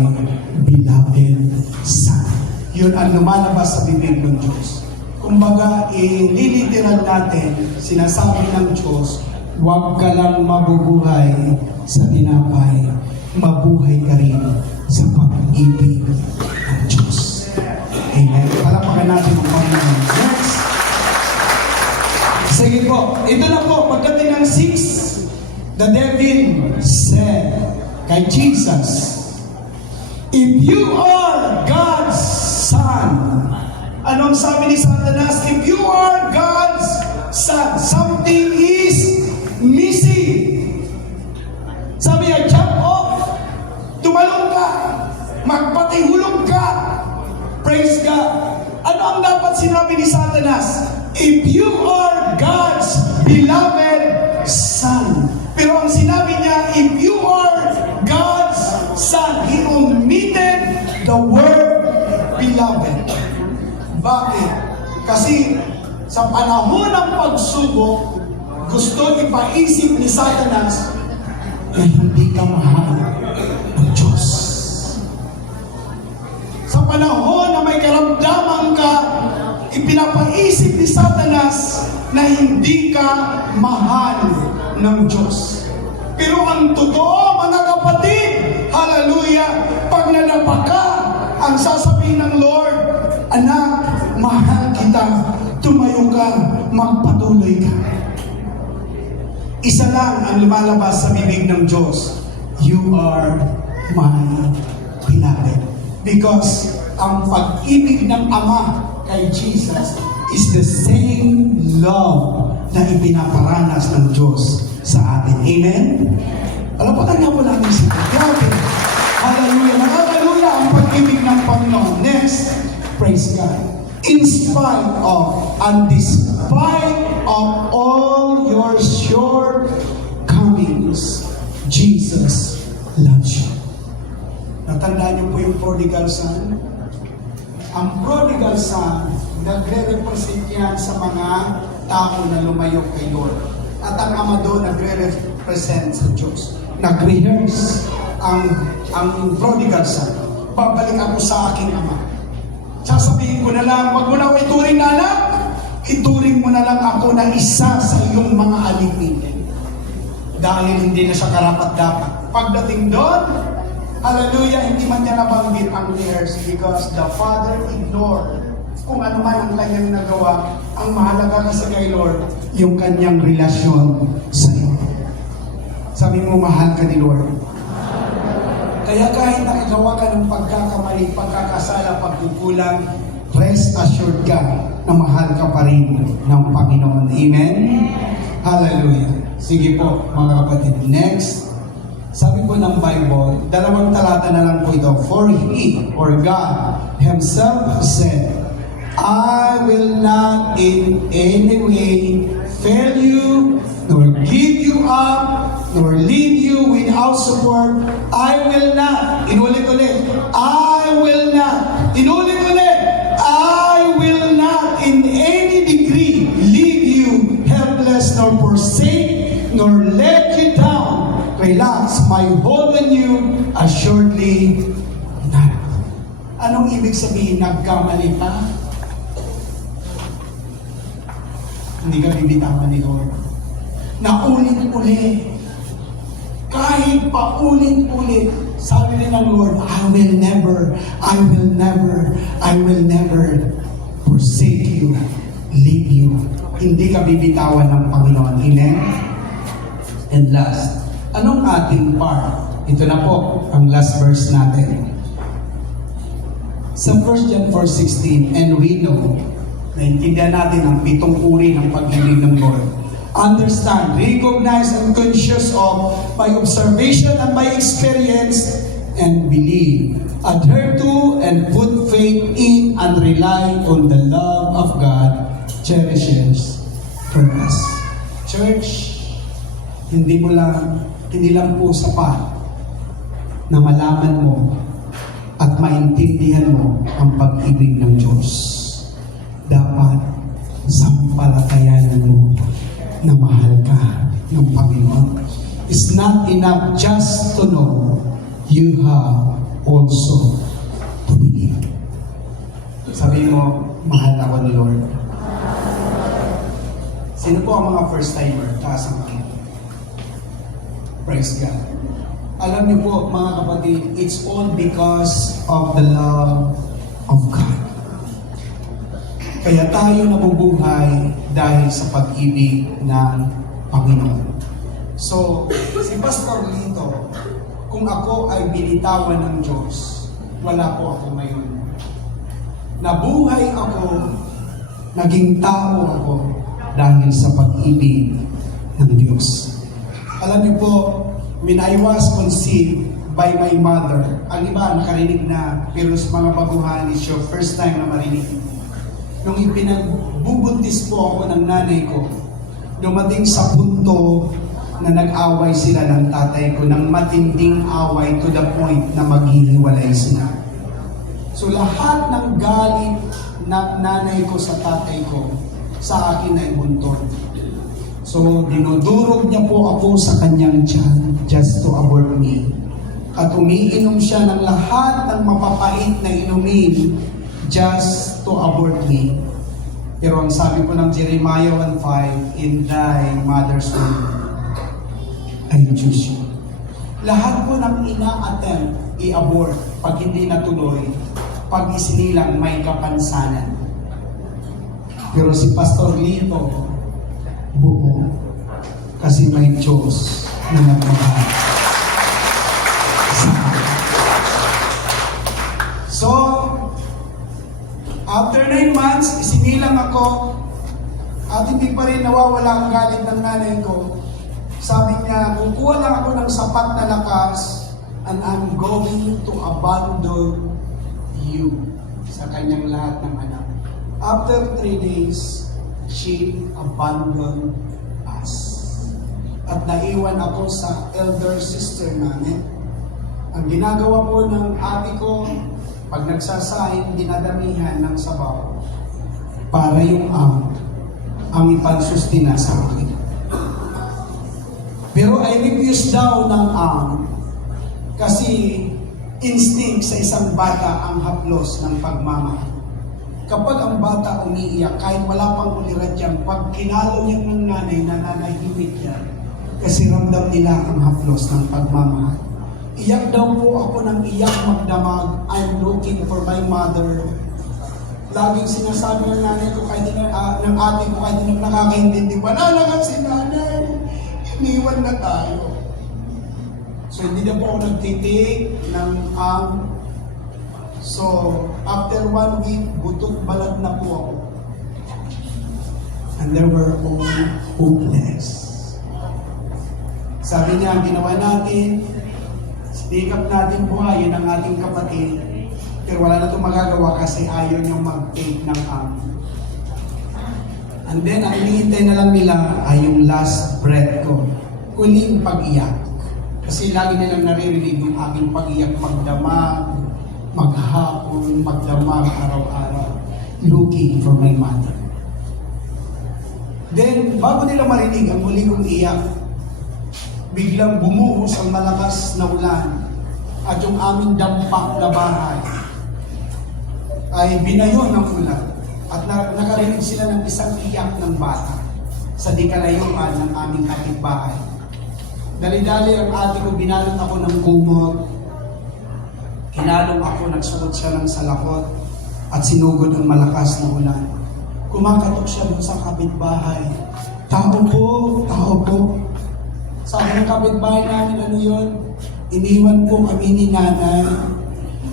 beloved Son. Yun ang lumalabas sa bibig ng Diyos. Kumbaga, ililiteral natin, sinasabi ng Diyos, huwag ka lang mabubuhay sa tinapay, mabuhay ka rin sa pag-ibig ng Diyos. Amen. Palapakan natin ang Panginoon. Next. Sige po. Ito na po. Pagdating ng 6, the devil said kay Jesus, if you are God's Son, anong sabi ni Satanas? If you are God's Son, something is missing. Sabi niya, jump off. Tumalong ka. Magpatihulog ka. Praise God. Ano ang dapat sinabi ni Satanas? If you are God's beloved Son. Pero ang sinabi niya, if you are God's Son, He omitted the word beloved. Bakit? Kasi sa panahon ng pagsubok, gusto ipaisip ni Satanas na hindi ka mahal ng Diyos. Sa panahon na may karamdaman ka, ipinapaisip ni Satanas na hindi ka mahal ng Diyos. Pero ang totoo, mga kapatid, hallelujah, pag nadapa ka, ang sasabihin ng Lord, anak, mahal kita, tumayo ka, magpatuloy ka. Isa lang ang lumalabas sa bibig ng Diyos, you are my beloved. Because ang pag-ibig ng Ama kay Jesus is the same love na ipinaparanas ng Diyos sa atin. Amen? Alapakan nga po natin siya. Grabe. Hallelujah. Hallelujah ang pag-ibig ng Panginoon. Next, praise God. In spite of and despite of all your shortcomings, Jesus loves you. Natandaan niyo po yung prodigal son? Ang prodigal son, nagre-represent yan sa mga tao na lumayo kay Lord. At ang Ama doon, nagre-represent sa Diyos. Nag-rehearse ang prodigal son. Babalik ako sa aking Ama. sasabihin ko na lang, wag mo na ako ituring na anak, ituring mo na lang ako na isa sa iyong mga alipin. Dahil hindi na siya karapat-dapat. Pagdating doon, hallelujah, hindi man niya nabanggit ang heirs because the father ignored kung ano man ang kanyang nagawa. Ang mahalaga kasi kay Lord, yung kanyang relasyon sa iyo. Sabi mo, mahal ka ni Lord. Kaya kahit nakagawa ka ng pagkakamali, pagkakasala, pagkukulang, rest assured ka na mahal ka pa rin ng Panginoon. Amen? Hallelujah. Sige po, mga kapatid. Next, sabi po ng Bible, dalawang talata na lang po ito. For He, or God, Himself said, I will not in any way fail you, nor give you up, nor leave you without support. I will not. Inulit-ulit. I will not. Inulit-ulit. I will not in any degree leave you helpless, nor forsake, nor let you down. Relax, my hold on you, assuredly not. Anong ibig sabihin? Nagkamali pa? Hindi ka bibitawan ni Lord. Naulit-ulit. Kahit paulit-ulit, sabi rin ng Lord, I will never forsake you, leave you. Hindi ka bibitawan ng Panginoon. Amen? And last, anong ating part? Ito na po, ang last verse natin. Sa 1 John 4:16, and we know, naintindihan natin ang 7 uri ng pag-ibig ng Lord. Understand, recognize, and conscious of by observation and by experience, and believe, adhere to, and put faith in, and rely on the love of God cherishes for us. Church, hindi lang po sapat na malaman mo at maintindihan mo ang pag-ibig ng Diyos. Dapat sampalatayanan mo na mahal ka ng Panginoon. It's not enough just to know, you have also to believe. Sabi mo, mahal ako ni Lord. Sino po ang mga first timer? Taas ang kamay. Praise God. Alam niyo po, mga kapatid, it's all because of the love of God. Kaya tayo nabubuhay dahil sa pag-ibig ng Panginoon. So, si Pastor Lito, kung ako ay binitawan ng Diyos, wala po ako ngayon. Nabuhay ako, naging tao ako dahil sa pag-ibig ng Diyos. Alam niyo po, when I was conceived by my mother, ang iba nakarinig na, pero sa mga baguhan, it's your first time na marinig. Nung ipinagbubuntis po ako ng nanay ko, dumating sa punto na nag-away sila ng tatay ko, ng matinding away to the point na maghihiwalay sila. So lahat ng galit na nanay ko sa tatay ko, sa akin ay buntod. So dinudurog niya po ako sa kanyang tiyan just to abort me. At umiinom siya ng lahat ng mapapait na inumin just to abort me. Pero ang sabi po ng Jeremiah 1:5, in thy mother's womb, I choose you. Lahat po ng ina-attempt i-abort pag hindi natuloy, pag isinilang may kapansanan. Pero si Pastor Lito, buo, kasi may Diyos na nagmamahal. So, after 9 months, isinilang ako at hindi pa rin nawawala ang galit ng nanay ko. Sabi niya, kukuha lang ako ng sapat na lakas and I'm going to abandon you sa kanyang lahat ng anak. After 3 days, she abandoned us. At naiwan ako sa elder sister namin. Ang ginagawa po ng ate ko, pag nagsasaing, dinadamihan ng sabaw para yung ang ipansustina sa akin. Pero I refuse daw ng kasi instinct sa isang bata ang haplos ng pagmamahal. kapag ang bata umiiyak, kahit wala pang ulirat yan, pag kinalo niya ng nanay, nananahimik yan. Kasi ramdam nila ang haplos ng pagmamahal. Iyak daw po ako ng iyak magdamag, I'm looking for my mother. Laging sinasabi ng nanay ko, kahit ng ate ko, kahit hindi nakakaintindi, wala na nga si nanay, iniwan na tayo. So hindi na po ako nagtitig ng So, after 1 week, butot balat na po ako. And they were all hopeless. Sabi niya, ang ginawa natin, speak up natin buhayin ang ating kapatid, pero wala na itong magagawa kasi ayaw niyang mag-take ng amin. And then, ang hinihintay na lang nila ay yung last breath ko. Huling pag-iyak. Kasi lagi nilang naririnig yung aking pag-iyak magdamag, maghapon, magdamag araw-araw, looking for my mother. Then, bago nila marinig ang muli kong iyak, biglang bumuhos ang malakas na ulan at yung aming dampak na bahay ay binayo ng ulan at nakarinig sila ng isang iyak ng bata sa di kalayuan ng aming kapitbahay. Dali-dali ang ate ko, binalot ako ng kumot. Kinalong ako, nagsuot siya ng salakot at sinugod ang malakas na ulan. Kumakatok siya doon sa kapitbahay. Tao po, tao po. Sabi ng kapitbahay namin, ano yun? Iniwan po kami ni nanay.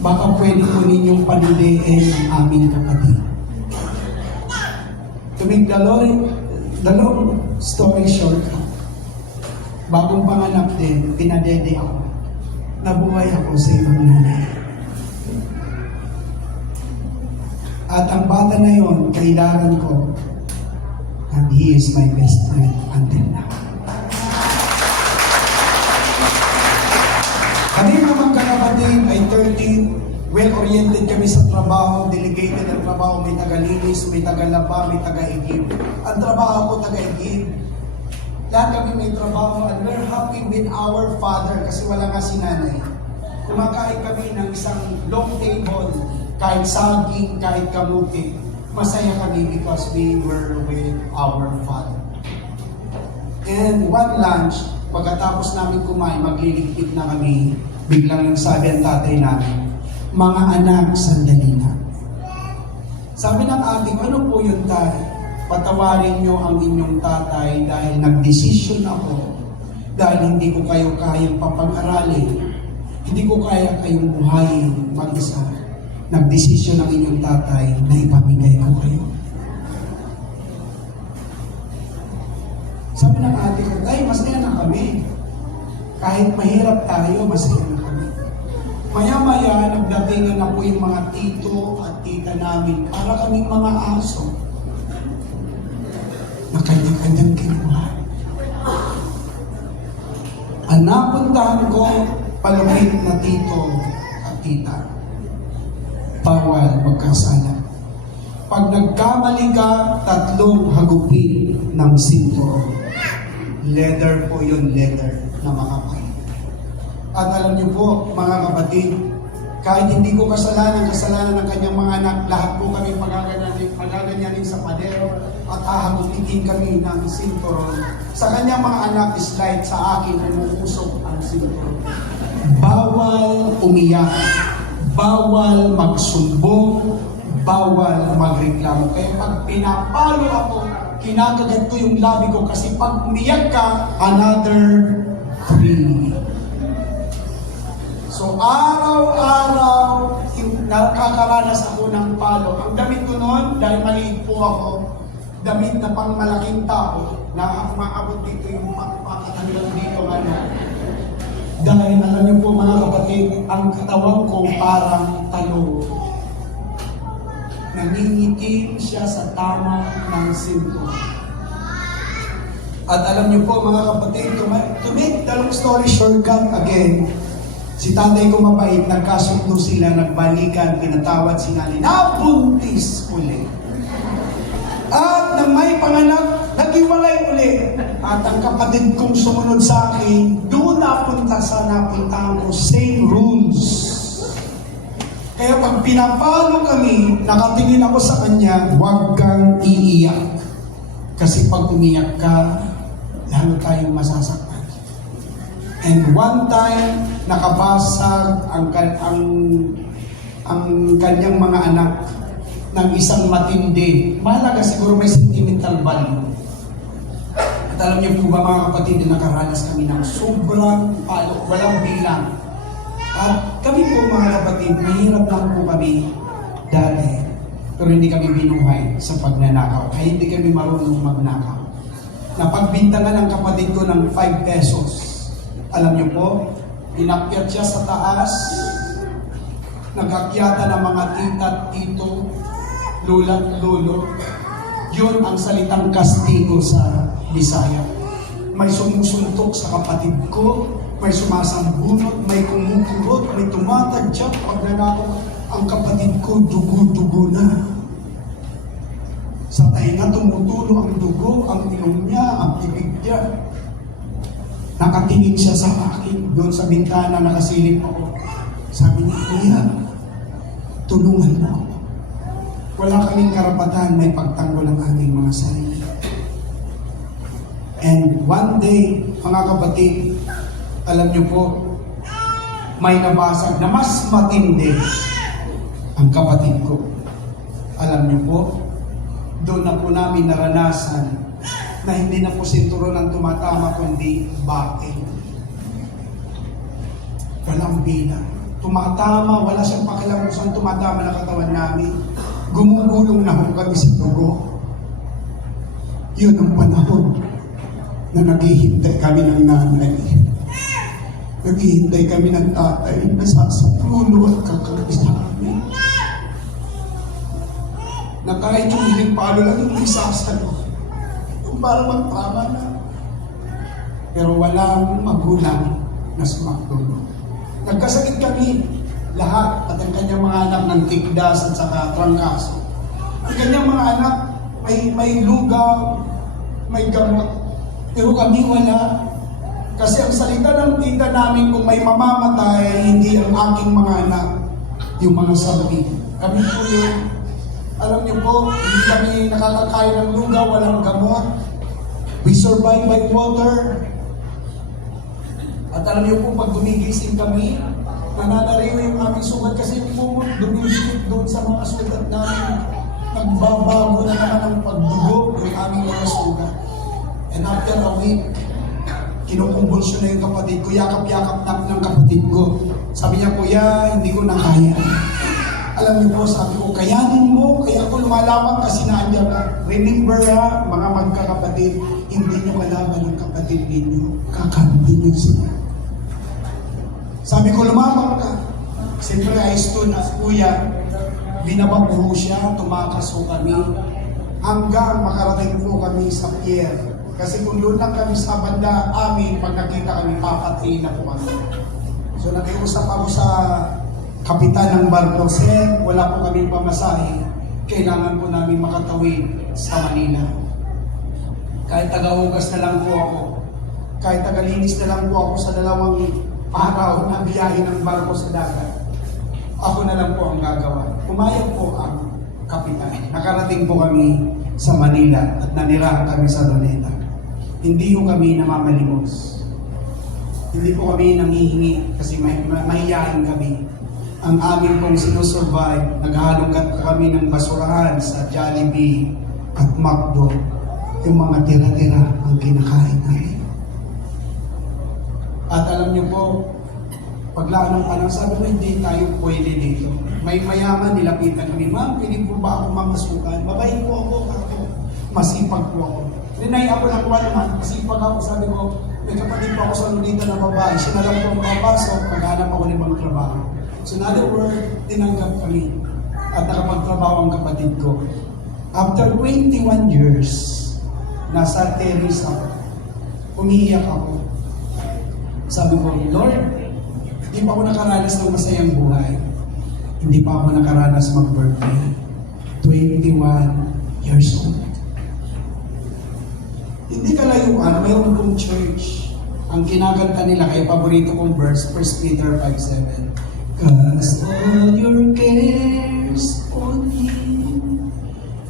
Baka pwede po ninyong panuliin ang aming kapatid. To make the long story short, bagong panganak din, pinadede ako. Nabuhay ako sa ibang nanay. At ang bata na yon, kailangan ko, and he is my best friend until now. Kami mga magkakapatid ay 13, well-oriented kami sa trabaho, delegated ang trabaho, may taga-linis, may taga-laba, may taga-igib. Ang trabaho ko taga-igib. Lahat kami may trabaho and we're happy with our father kasi wala nga si nanay. Kumakain kami ng isang long table, kahit saging, kahit kamuti. Masaya kami because we were with our father. And one lunch, pagkatapos namin kumain, magliligpit na kami, biglang nagsabi ang tatay namin, mga anak, sandali na. Sabi ng ate ko, ano po yun tayo? Patawarin niyo ang inyong tatay dahil nagdesisyon ako dahil hindi ko kayo kayang papag-aralin, hindi ko kaya kayong buhayin mag-isa. Nagdesisyon ang inyong tatay na ipamigay ko kayo. Sabi ng ate ko, ay, masaya na kami. Kahit mahirap tayo, masaya na kami. Maya-maya, nagdatingan na po yung mga tito at tita namin para kaming mga aso na kanya-kanyang kinuha. Ang napuntahan ko, palapit na tito at tita. Bawal magkasala. Pag nagkamali ka, 3 hagupin ng sinturon. Leather po yun, leather na makapal. At alam niyo po, mga kapatid, kahit hindi ko kasalanan ng kanyang mga anak, lahat po kami pagaganyanin sa padero at hahagupitin kami ng sinturon. Sa kanyang mga anak is light, sa akin umuusok ang sinturon. Bawal umiyak, bawal magsumbong, bawal magreklamo. Kaya pag pinapalo ako, kinakagat ko yung labi ko kasi pag umiyak ka, another 3. So, araw-araw, nakakaranas ako ng palo. Ang damit ko noon, dahil maliit po ako, damit na pang malaking tao, na maabot dito yung hanggang dito ano. Dahil alam niyo po mga kapatid, ang katawan ko parang talong. Nangingitim siya sa tama ng sinto. At alam niyo po mga kapatid, to make the long story short again, si tatay ko mabait, nagkasundo sila, nagbalikan, pinatawad si nanay, nabuntis uli. At nang may panganak, nag-iwalay uli. At ang kapatid kong sumunod sa akin, doon napunta sa napuntahan ko, same rules. Kaya pag pinapalo kami, nakatingin ako sa kanya, huwag kang iiyak. Kasi pag umiyak ka, lalo tayong masasaktan. And one time, nakabasag ang kanyang mga anak ng isang matindi. Mahalaga siguro may sentimental value. At alam niyo po ba mga kapatid na nakaranas kami ng sobrang palo, walang bilang. At kami po mga kapatid, mahirap lang po kami dati. Pero hindi kami binuhay sa pagnanakaw. Ay hindi kami marunong magnakaw. Napagbintangan ng kapatid ko ng 5 pesos. Alam niyo po, inakyat siya sa taas, nagakyata ng mga tita at tito, lula at lolo. Yun ang salitang kastigo sa Bisaya. May sumusuntok sa kapatid ko, may sumasambunot, may kumukurot, may tumatadyak. Pag nanakaw ang kapatid ko, dugo-dugo na. Sa tainga tumutulo ang dugo, ang ilong niya, ang bibig niya. Nakatingin siya sa akin, doon sa bintana, nakasilip ako. Sabi niya, Kuya, tulungan mo ako. Wala kaming karapatan, may pagtanggol ang ating mga sarili. And one day, mga kapatid, alam niyo po, may nabasag na mas matindi ang kapatid ko. Alam niyo po, doon na po namin naranasan na hindi na po sinturon ang tumatama, kundi baking. Walang bilang. Tumatama, wala siyang pakialam kung saan tumatama na katawan namin. Gumugulong na ho kami sa dugo. Yun ang panahon na naghihintay kami ng nanay. Naghihintay kami ng tatay na sasapulo at kakabi sa amin. Na kahit yung hiling palo lang yung isasalo. Yung parang magtama na. Pero walang magulang na sumaktulo. Nagkasakit kami lahat at ang kanyang mga anak ng tikdas at saka trangkaso. Ang kanyang mga anak may lugaw, may gamot. Pero kami wala. Kasi ang salita ng tita namin kung may mamamatay, hindi ang aking mga anak, yung mga sabi. Kami po yun. Alam niyo po, hindi kami nakakakain ng lugaw, walang gamot. We survive by water. At alam niyo po, pag gumigising kami, nananariwa yung aming sugat kasi po dumidikit doon sa mga sugat namin. Nagbabago na naman ang pagdugo yung aming mga sugat. And after a week, kinukumbulsyon na yung kapatid ko, yakap-yakap ng kapatid ko. Sabi niya, Kuya, hindi ko na kaya. Alam niyo po, sabi ko, kayanin mo, kaya ako lumalaman kasi naandyan ka. Remember ha, mga magkakapatid, hindi niyo kalaban ng kapatid ninyo, kakampi niyo sila. Sabi ko, lumabang ka. Siyempre, I stood as Kuya, binabako siya, tumakas ko kami, hanggang makarating po kami sa pier. Kasi kung doon lang kami sa banda amin, pag nakita kami, papatay na po kami. So nakiusap ako sa kapitan ng barko, Sir, wala po kami pamasahe. Kailangan po namin makatawid sa Manila. Kahit taga-ugas na lang po ako. Kahit tagalinis na lang po ako sa 2 araw na biyahe ng barko sa dagat. Ako na lang po ang gagawa. Pumayag po ang kapitan. Nakarating po kami sa Manila at nanirahan kami sa Luneta. Hindi po kami namamalimos. Hindi po kami nanghihingi kasi mahihiyain kami. Ang amin pong sinusurvive, naghahalongkat po kami ng basurahan sa Jollibee at McDo. Yung mga tira-tira ang kinakain namin. At alam niyo po, paglaan ng panahon, sabi ko, hindi tayo pwede dito. May mayaman, nilapitan kami, Ma'am, pwede po ba ako mamasukan? Mabait po ako. Masipag po ako. Rinay ako ng naman, masipag ako, sabi ko, may kapatid pa ako sa Luneta na babae, siya na lang po ang makapasok, maghanap ako ng mga trabaho. So in other words, tinanggap kami at nakapagtrabaho ang kapatid ko. After 21 years, nasa terrace ako, umiiyak ako. Sabi ko, Lord, hindi pa ako nakaranas ng masayang buhay. Hindi pa ako nakaranas mag-birthday. 21 years old. Hindi kalayuan, mayroon pong church. Ang kinaganta nila, kaya paborito kong verse, 1 Peter 5:7. Cast all your cares on Him,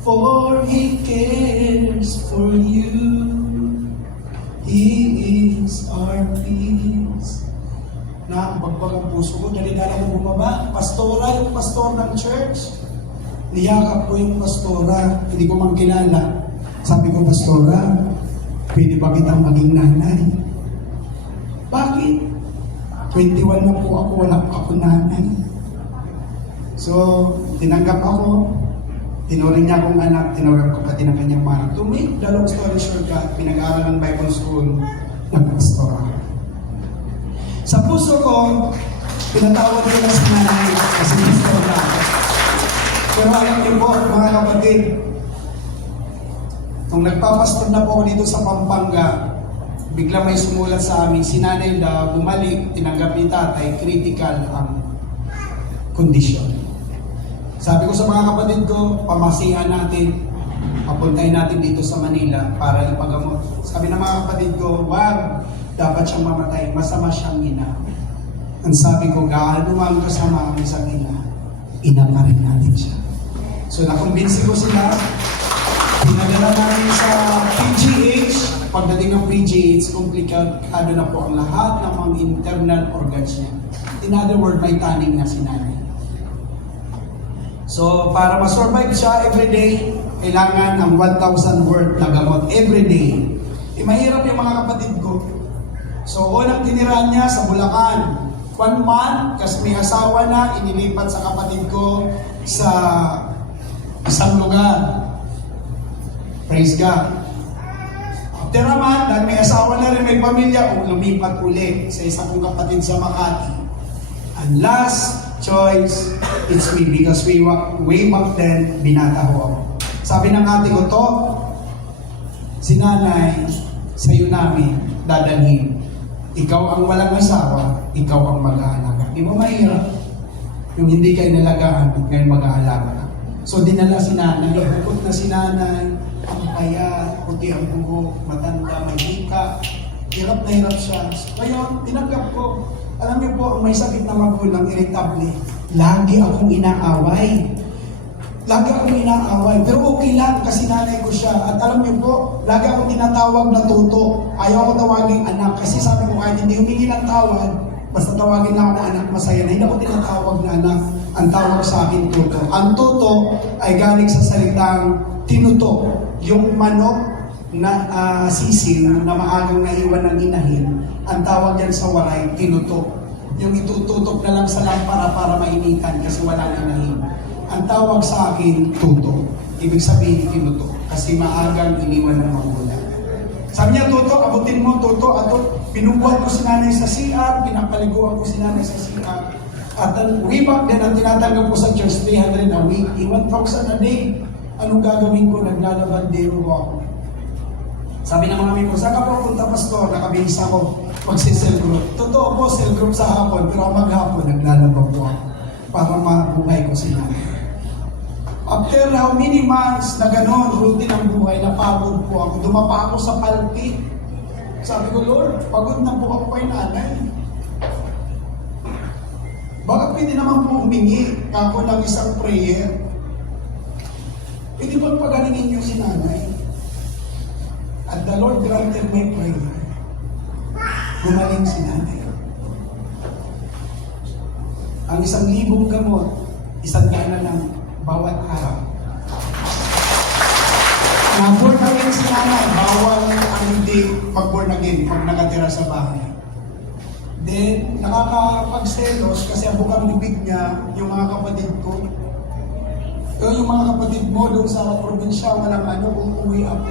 for He cares for you. He is our peace. Nabagbag ang puso ko, dali-dali mo bumaba. Pastora, yung pastor ng church. Niyakap ko yung pastora, hindi ko mang kilala. Sabi ko, pastora, pwede ba kitang maging nanay? Bakit? 21 na po ako, wala pa ako nanay. So, tinanggap ako, tinuring niya akong anak, tinanggap ko pati ng kanyang manang. To make the long story short, pinag-aaral ng Bible School ng pastora. Sa puso ko, pinatawad ko na si nanay kasi pastora. Pero alam niyo po, mga kapatid, nung nagpapastor na po ako dito sa Pampanga, bigla may sumulat sa amin, si nanay na bumalik, tinanggap ni tatay, critical ang kondisyon. Sabi ko sa mga kapatid ko, pamasihan natin, papuntahin natin dito sa Manila para ipagamot. Sabi ng mga kapatid ko, wag, dapat siyang mamatay, masama siyang ina. Ang sabi ko, gaano ang kasama ang isang ina, ina pa rin natin siya. So nakumbinsi ko sila, pinadala namin sa PGH. Pagdating ng PGH, komplikado na po ang lahat ng mga internal organs niya. In other words, may taning na si nanay. So, para ma-survive siya everyday, kailangan ang 1,000 worth na gamot everyday. Mahirap yung mga kapatid ko. So, unang tinirahan niya sa Bulacan. 1 month, kasi may asawa na, inilipat sa kapatid ko sa isang lugar. Praise God. After a month, dahil may asawa na rin, may pamilya, lumipat ulit sa isang kong kapatid sa Makati. And last choice, it's me because way back then, binata ho ako. Sabi ng ate ko, to, si nanay, sa'yo namin, dadalhin. Ikaw ang walang asawa, ikaw ang mag-aalaga. Di mo mahirap? Yung hindi kayo nalagaan, ngayon mag-aalaga ka. So dinala si nanay, bukod na si nanay, ang payat, puti ang buhok, matanda, may hika. Hirap na hirap siya. So, ngayon, tinanggap ko. Alam niyo po, ang may sakit na magulang, irritable, lagi akong inaaway. Lagi akong inaaway. Pero okay lang kasi nanay ko siya. At alam niyo po, lagi akong tinatawag na tuto. Ayaw ko tawagin anak. Kasi sabi ko kahit hindi humingi ng tawad, basta tawagin lang ako na anak, masaya na. Hindi ako tinatawag na anak. Ang tawag sa akin tuto. Ang tuto ay galing sa salitang tinuto. Yung manok na sisil na maagang naiwan ng inahin, ang tawag yan sa waray, tinuto. Yung itututok na lang sa lampara para mainitan kasi wala na inahin. Ang tawag sa akin, tuto. Ibig sabihin, tinuto. Kasi maagang iniwan ng magulang. Sabi niya, tuto, abutin mo, tuto. At pinubuhat ko si nanay sa CR, pinapaliguan ko si nanay sa CR. At way back then, ang tinatanggap ko sa church, 300 a week, 1,000 a day. Anong gagawin ko? Naglalabandero ako. Sabi ng mga amigo, saan ka po punta, pastor? Nakabihis ako, magsi-cell group. Totoo po, cell group sa hapon, pero maghapon, naglalabang po ako para mabuhay ko si nanay. After how many months na gano'n, routine ang buhay, napagod po ako. Dumapa ako sa palpit. Sabi ko, Lord, pagod na po ako kay nanay. Baka pwede naman po humingi ako ng isang prayer. Pwede bang pagalingin niyo si nanay? At the Lord granted my prayer. Gumaling si nanay. Ang 1,000 gamot, 100 na lang bawat araw. Na-born again si nanay, bawal ang hindi mag-born again pag nakatira sa bahay. Then, nakakapagselos kasi ang bukang bibig niya, yung mga kapatid ko. Pero yung mga kapatid mo doon sa probinsya, walang uuwi ako.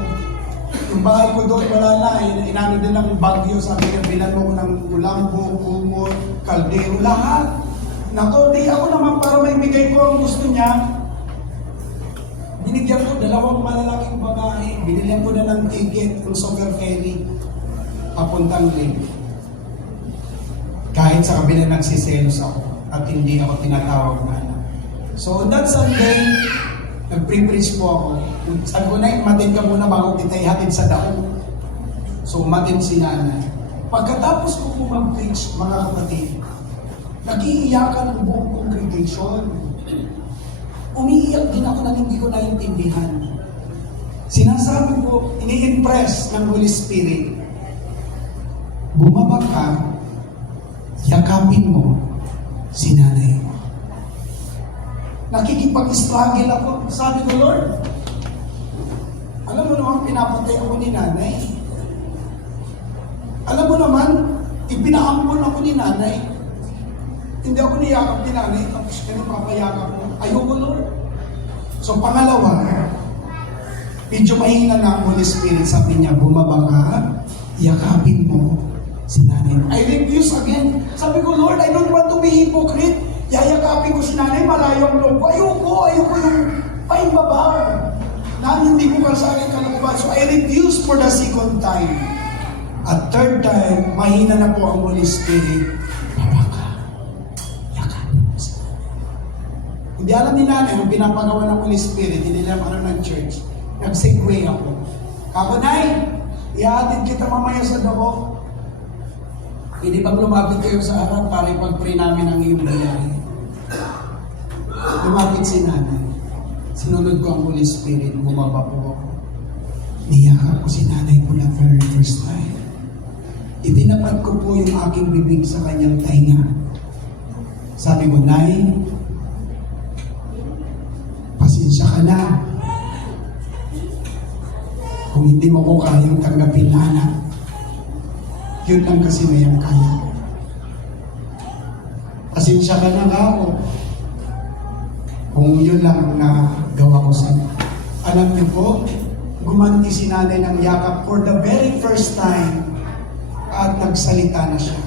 Yung bahay ko doon, wala na. Inano din ng bagyo, sabi niya, binano ko ng ulambo, kumot, kaldero, lahat. Nako, di ako naman para maibigay ko ang gusto niya. Binigyan ko 2 malalaking babae. Binilihan ko na ng ticket kung Sober Ferry. Papuntang Lake. Kahit sa kabila nagsiselos ako at hindi ako tinatawag na anak. So on that Sunday, nag-pre-preach po ako. Sabi ko na, umatin ka muna bago kita ihatid sa dako. So umatin si nanay. Pagkatapos ko po mag-preach, mga kapatid, Nag-iiyakan ang buong congregation. Umiiyak din ako na hindi ko naintindihan. Sinasabi ko, ini-impress ng Holy Spirit, bumaba ka, yakapin mo si nanay mo. Nakikipag-struggle ako. Sabi ko, Lord, alam mo naman, pinapatay ako ni nanay. Alam mo naman, ipinaampon ako ni nanay. Hindi ako niyakap ni nanay, tapos ganun papayakap ko. Ayoko, Lord. So, pangalawa, medyo mahina na ang Holy Spirit. Sabi niya, bumaba ka, yakapin mo si nanay mo. I refuse again. Sabi ko, Lord, I don't want to be hypocrite. Yayakapin ko si nanay, malayo ang loob ko. Ayoko yung paimbabaw na hindi ko kasali kalooban. So I refuse for the second time. At third time, mahina na po ang Holy Spirit. Baba ka, yakapin mo si nanay. Hindi alam ni nanay, ang pinapagawa ng Holy Spirit, hindi nila ano ng church. Nag-segue ako. Kako, Nay, ihatid kita mamaya sa dako. Hindi bang lumapit kayo sa harap para ipag-pray namin ang iyong biyahe? Lumapit si nanay. Sinunod ko ang Holy Spirit, bumaba po ako. Niyakap ko si nanay po na very first time. Itinapat ko po yung aking bibig sa kanyang tainga. Sabi ko, Nay, pasensya ka na. Kung hindi mo ko kayang tanggapin na anak, yun lang kasi na yung kaya ko. Pasensya ka na ako. Kung yun lang na gawa ko sa iyo. Alam niyo po, gumanti si nanay ng yakap for the very first time at nagsalita na siya.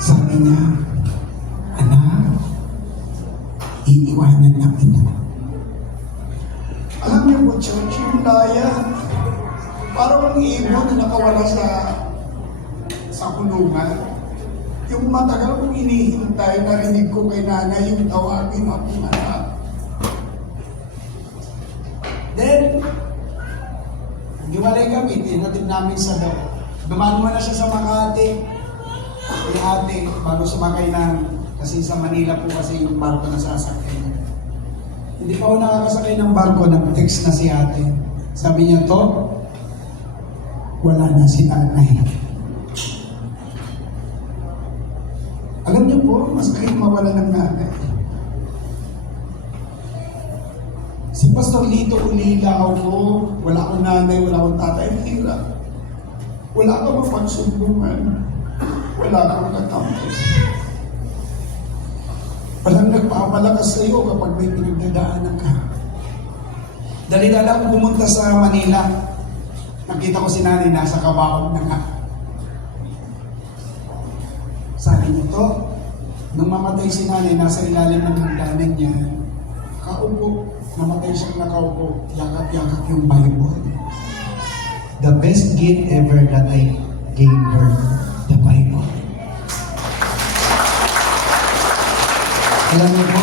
Sabi niya, anak, iiwanan na kita. Alam niyo po, church, yung daya, parang ang ibon na nakawala sa kulungan. Yung matagal kong hinihintay, narinig ko kay nanay yung tawagin akong anak. Then, giwalay kami, tinatid namin sa daw. Dumaan mo na siya sa Makati. Yung ate, bago sumakay ng, kasi sa Manila po kasi yung barko na sasakay niya. Hindi pa ako nakakasakay ng barko, nag-text na si ate. Sabi niya to, wala na si nanay. Alam niyo po, mas kahit mawala ng nanay. Si Pastor Lito Ulila ako, wala akong nanay, wala akong tatay, hirap. Wala akong mapagsumbungan. Wala akong katamay. Walang nagpapalakas sa iyo kapag may pinagdadaanan ka. Dali-dala akong pumunta sa Manila. Nakita ko si nanay nasa kabaong na nga. Sabi nito, nung mamatay si nanay, nasa ilalim ng hagdanan niya, kaupo, namatay siyang nakaupo, yakap-yakap yung Bible. The best gift ever that I gave her, the Bible. Alam niyo po,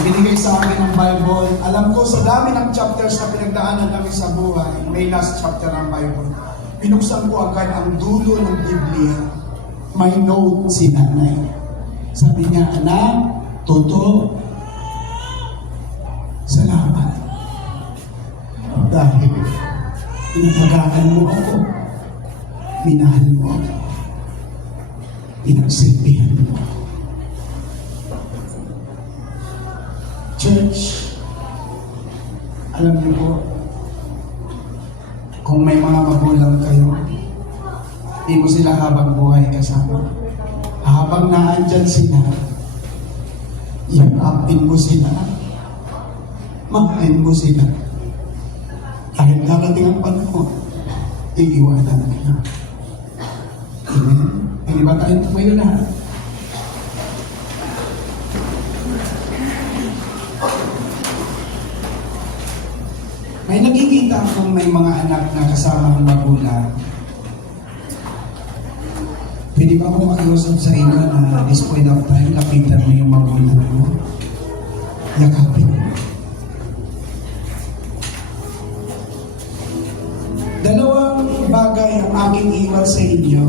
ibinigay sa akin ng Bible. Alam ko, sa dami ng chapters na pinagdaanan namin sa buhay, may last chapter ng Bible. Pinuksan ko agad ang dulo ng Biblia. May note si nanay. Sabi niya, anak, Toto, salamat. Dahil pinatagaan mo ako, minahal mo ako, pinagsilbihan mo ako. Church, alam niyo po, kung may mga magulang kayo, di mo sila habang buhay kasama. Habang naandyan sila, yakapin mo sila, mahalin mo sila. Kahit darating ang panahon, iiwanan nila. Amen? Hindi ba tayo tumayo lahat? May nakikita akong may mga anak na kasama ng magulang. Pwede ba ako makiusap sa inyo na this point of time, lapitan mo yung magulang mo? Yakapin mo. Dalawang bagay ang aking iwan sa inyo.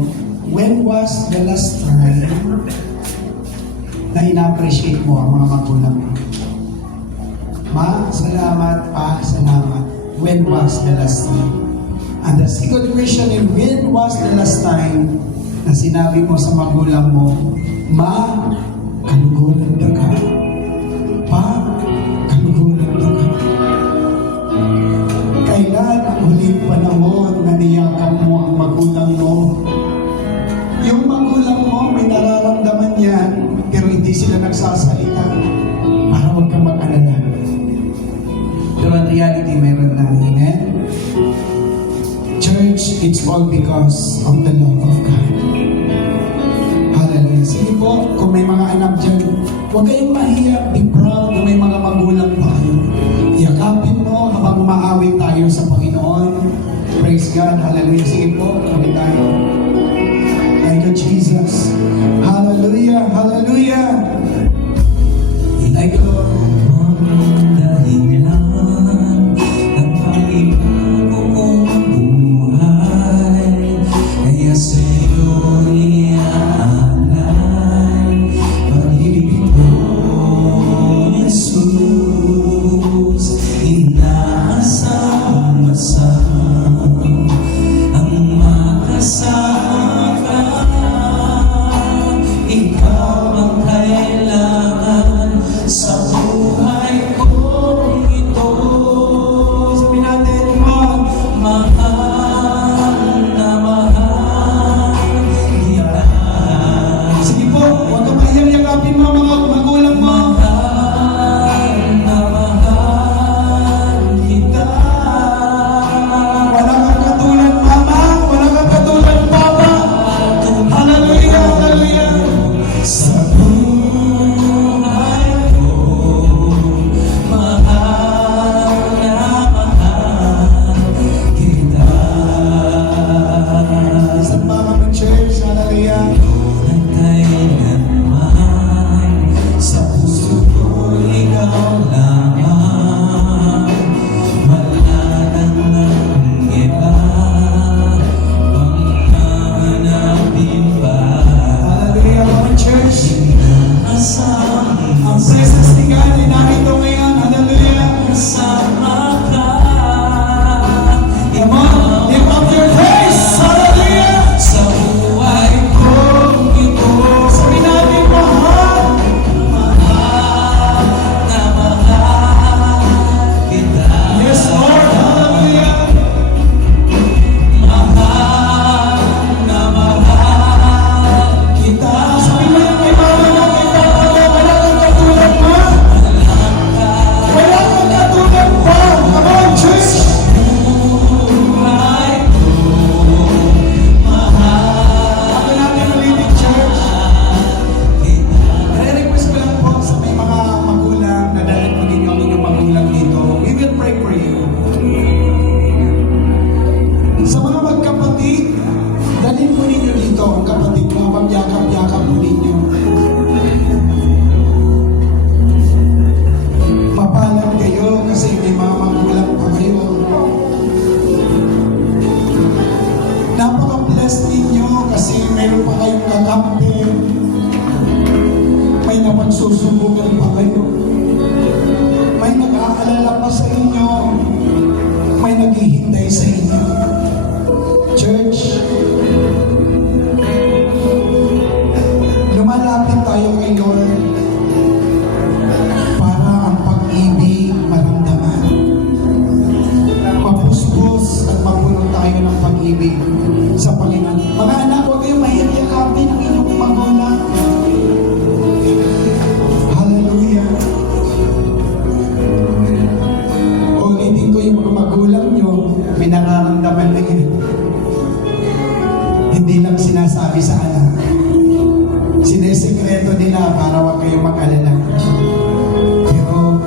When was the last time na ina-appreciate mo ang mga magulang mo. Ma, salamat. Pa, salamat. When was the last time? And the second question is, when was the last time na sinabi mo sa magulang mo, Ma, kaluguran na ka. Pa, kaluguran na ka. Kailan ang huling panahon na niyakap mo ang magulang mo? Yung magulang mo, may nararamdaman yan, pero hindi sila nagsasalita para huwag kang mag-alala. Pero in reality, meron na. Amen? Church, it's all because of the love of God. Hallelujah. Sige po, kung may mga anak dyan, huwag kayong mahiya, be proud na may mga magulang tayo. Yakapin mo habang umaawit tayo sa Panginoon. Praise God. Hallelujah. Sige po, kami tayo. Thank you, Jesus. Hallelujah. Hallelujah. Thank you, Lord. Susubukan pa kayo. May nag-aalala pa sa inyo. May naghihintay sa inyo. Church, lumalapit tayo kay Lord para ang pag-ibig maramdaman. Mapuspos at mapuno tayo ng pag-ibig sa Panginoon. Mga anak, huwag kayong mahihiyakapin ang inyong magulang. May nararamdaman na yun. Hindi lang sinasabi sa anak. Sinesekreto nila para huwag kayong mag-alala. Pero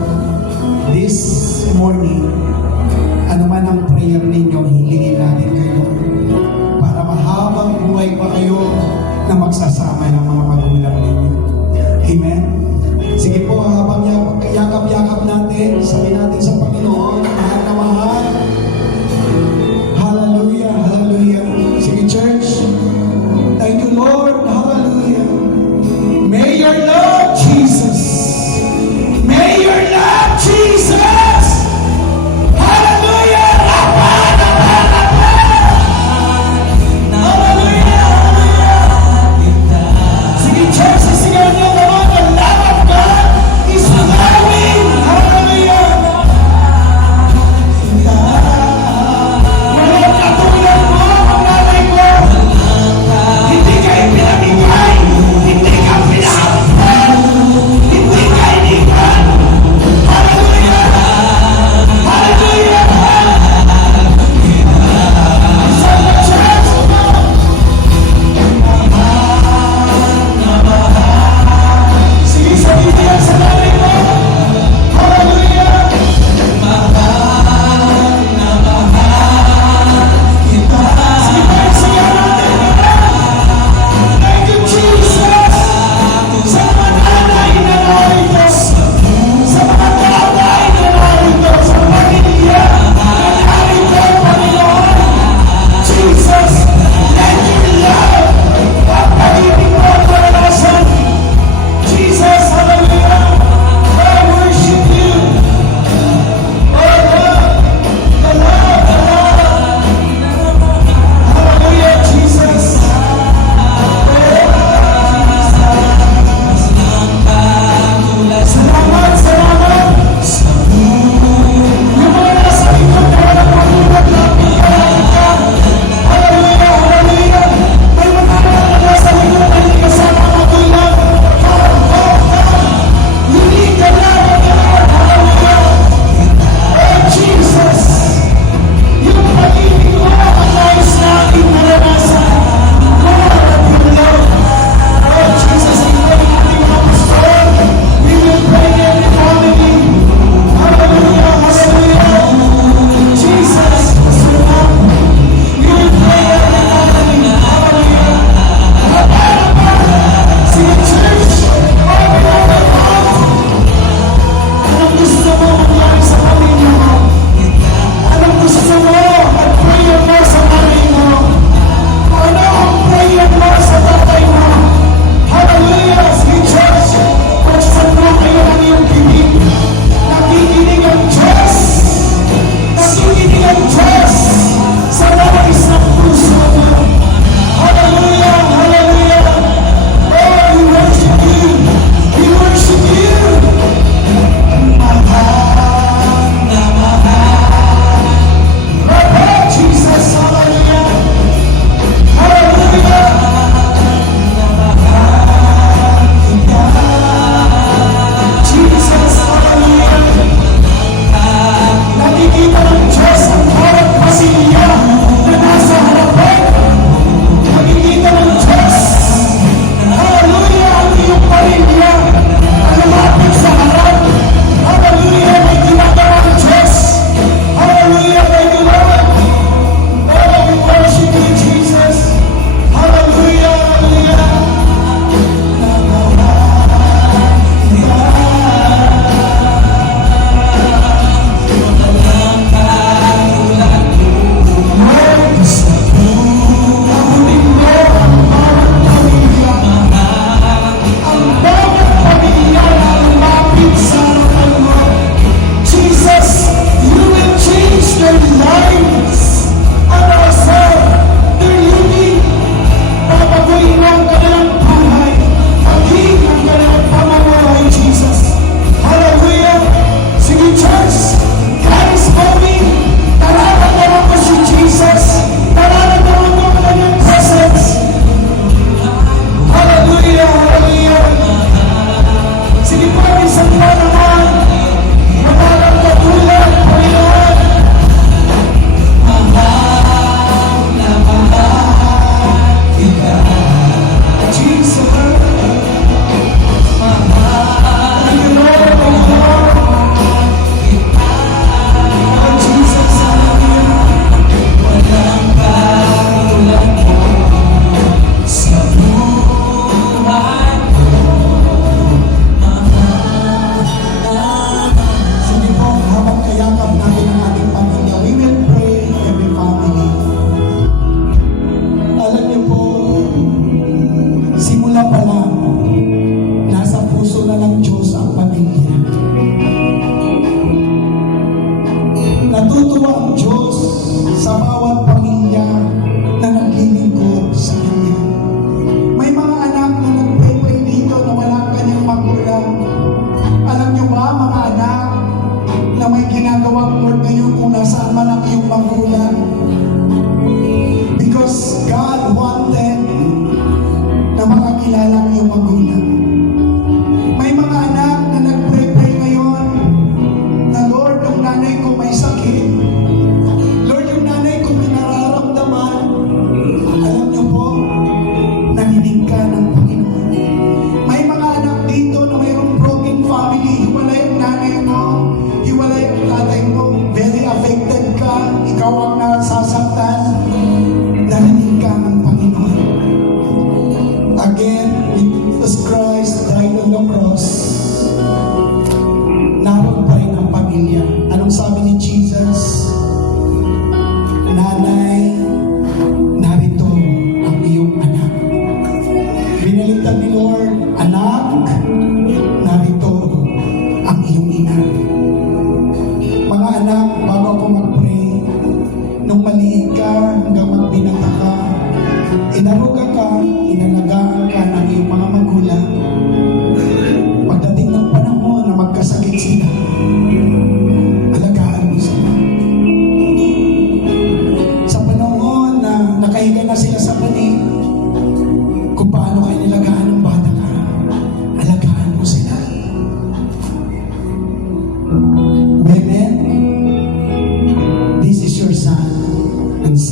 this morning, ano man ang prayer ninyo, hilingin natin kayo para mahabang buhay pa kayo na magsasama ng mga magulang ninyo. Amen? Sige po, habang yakap-yakap natin, sabi natin sa Panginoon, mahal na mahal. Hallelujah, hallelujah. Sige, church. Thank you, Lord. Hallelujah. May your love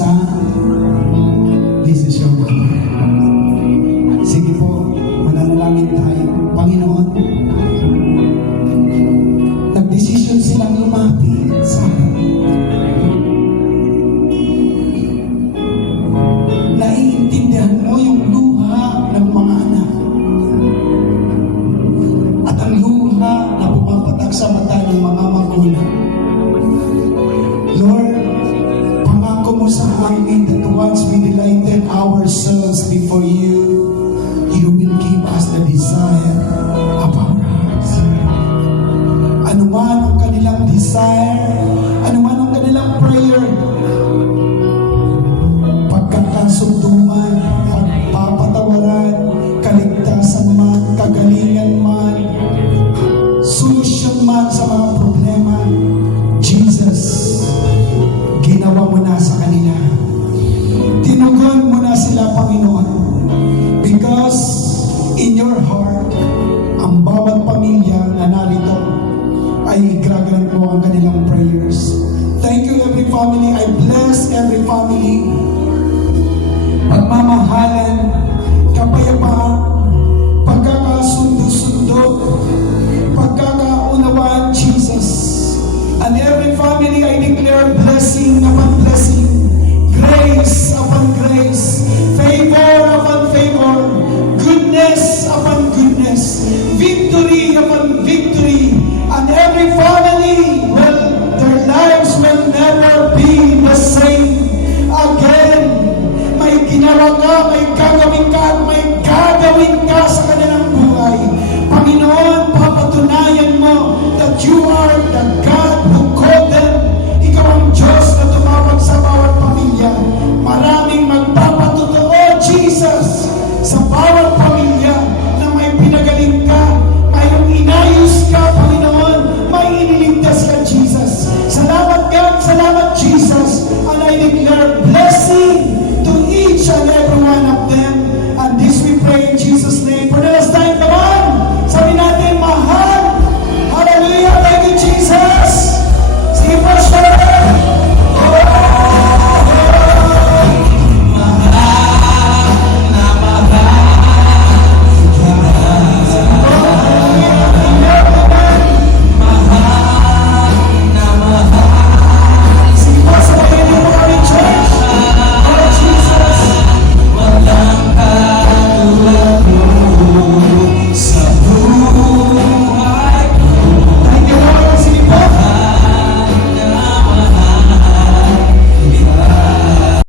Son, this is your mother. Sige po, mananalangin tayo. Panginoon, nagdesisyon silang lumapit sa naiintindihan mo yung luha ng mga anak at ang luha na pumapatak sa mata ng mga magulang. Lord, pangako mo sa amin that once we delighted ourselves before you, you will give us the desire of our hearts. Ano man ang kanilang desire, ano man ang kanilang prayer, pagkakasunduan, pagpapatawaran, kaligtasan man, kagalingan man, solusyon man sa mga problema, Jesus, ginawa mo na sa kanila. Tinugon mo na sila, Panginoon, because in your heart, ang bawat pamilya na narito ay gagalan mo ang kanilang prayers. Thank you every family. I bless every family. Pagmamahalan, kapayapaan, pagkakasundo-sundo, pagkakaunawaan, Jesus. And every family, I declare blessing na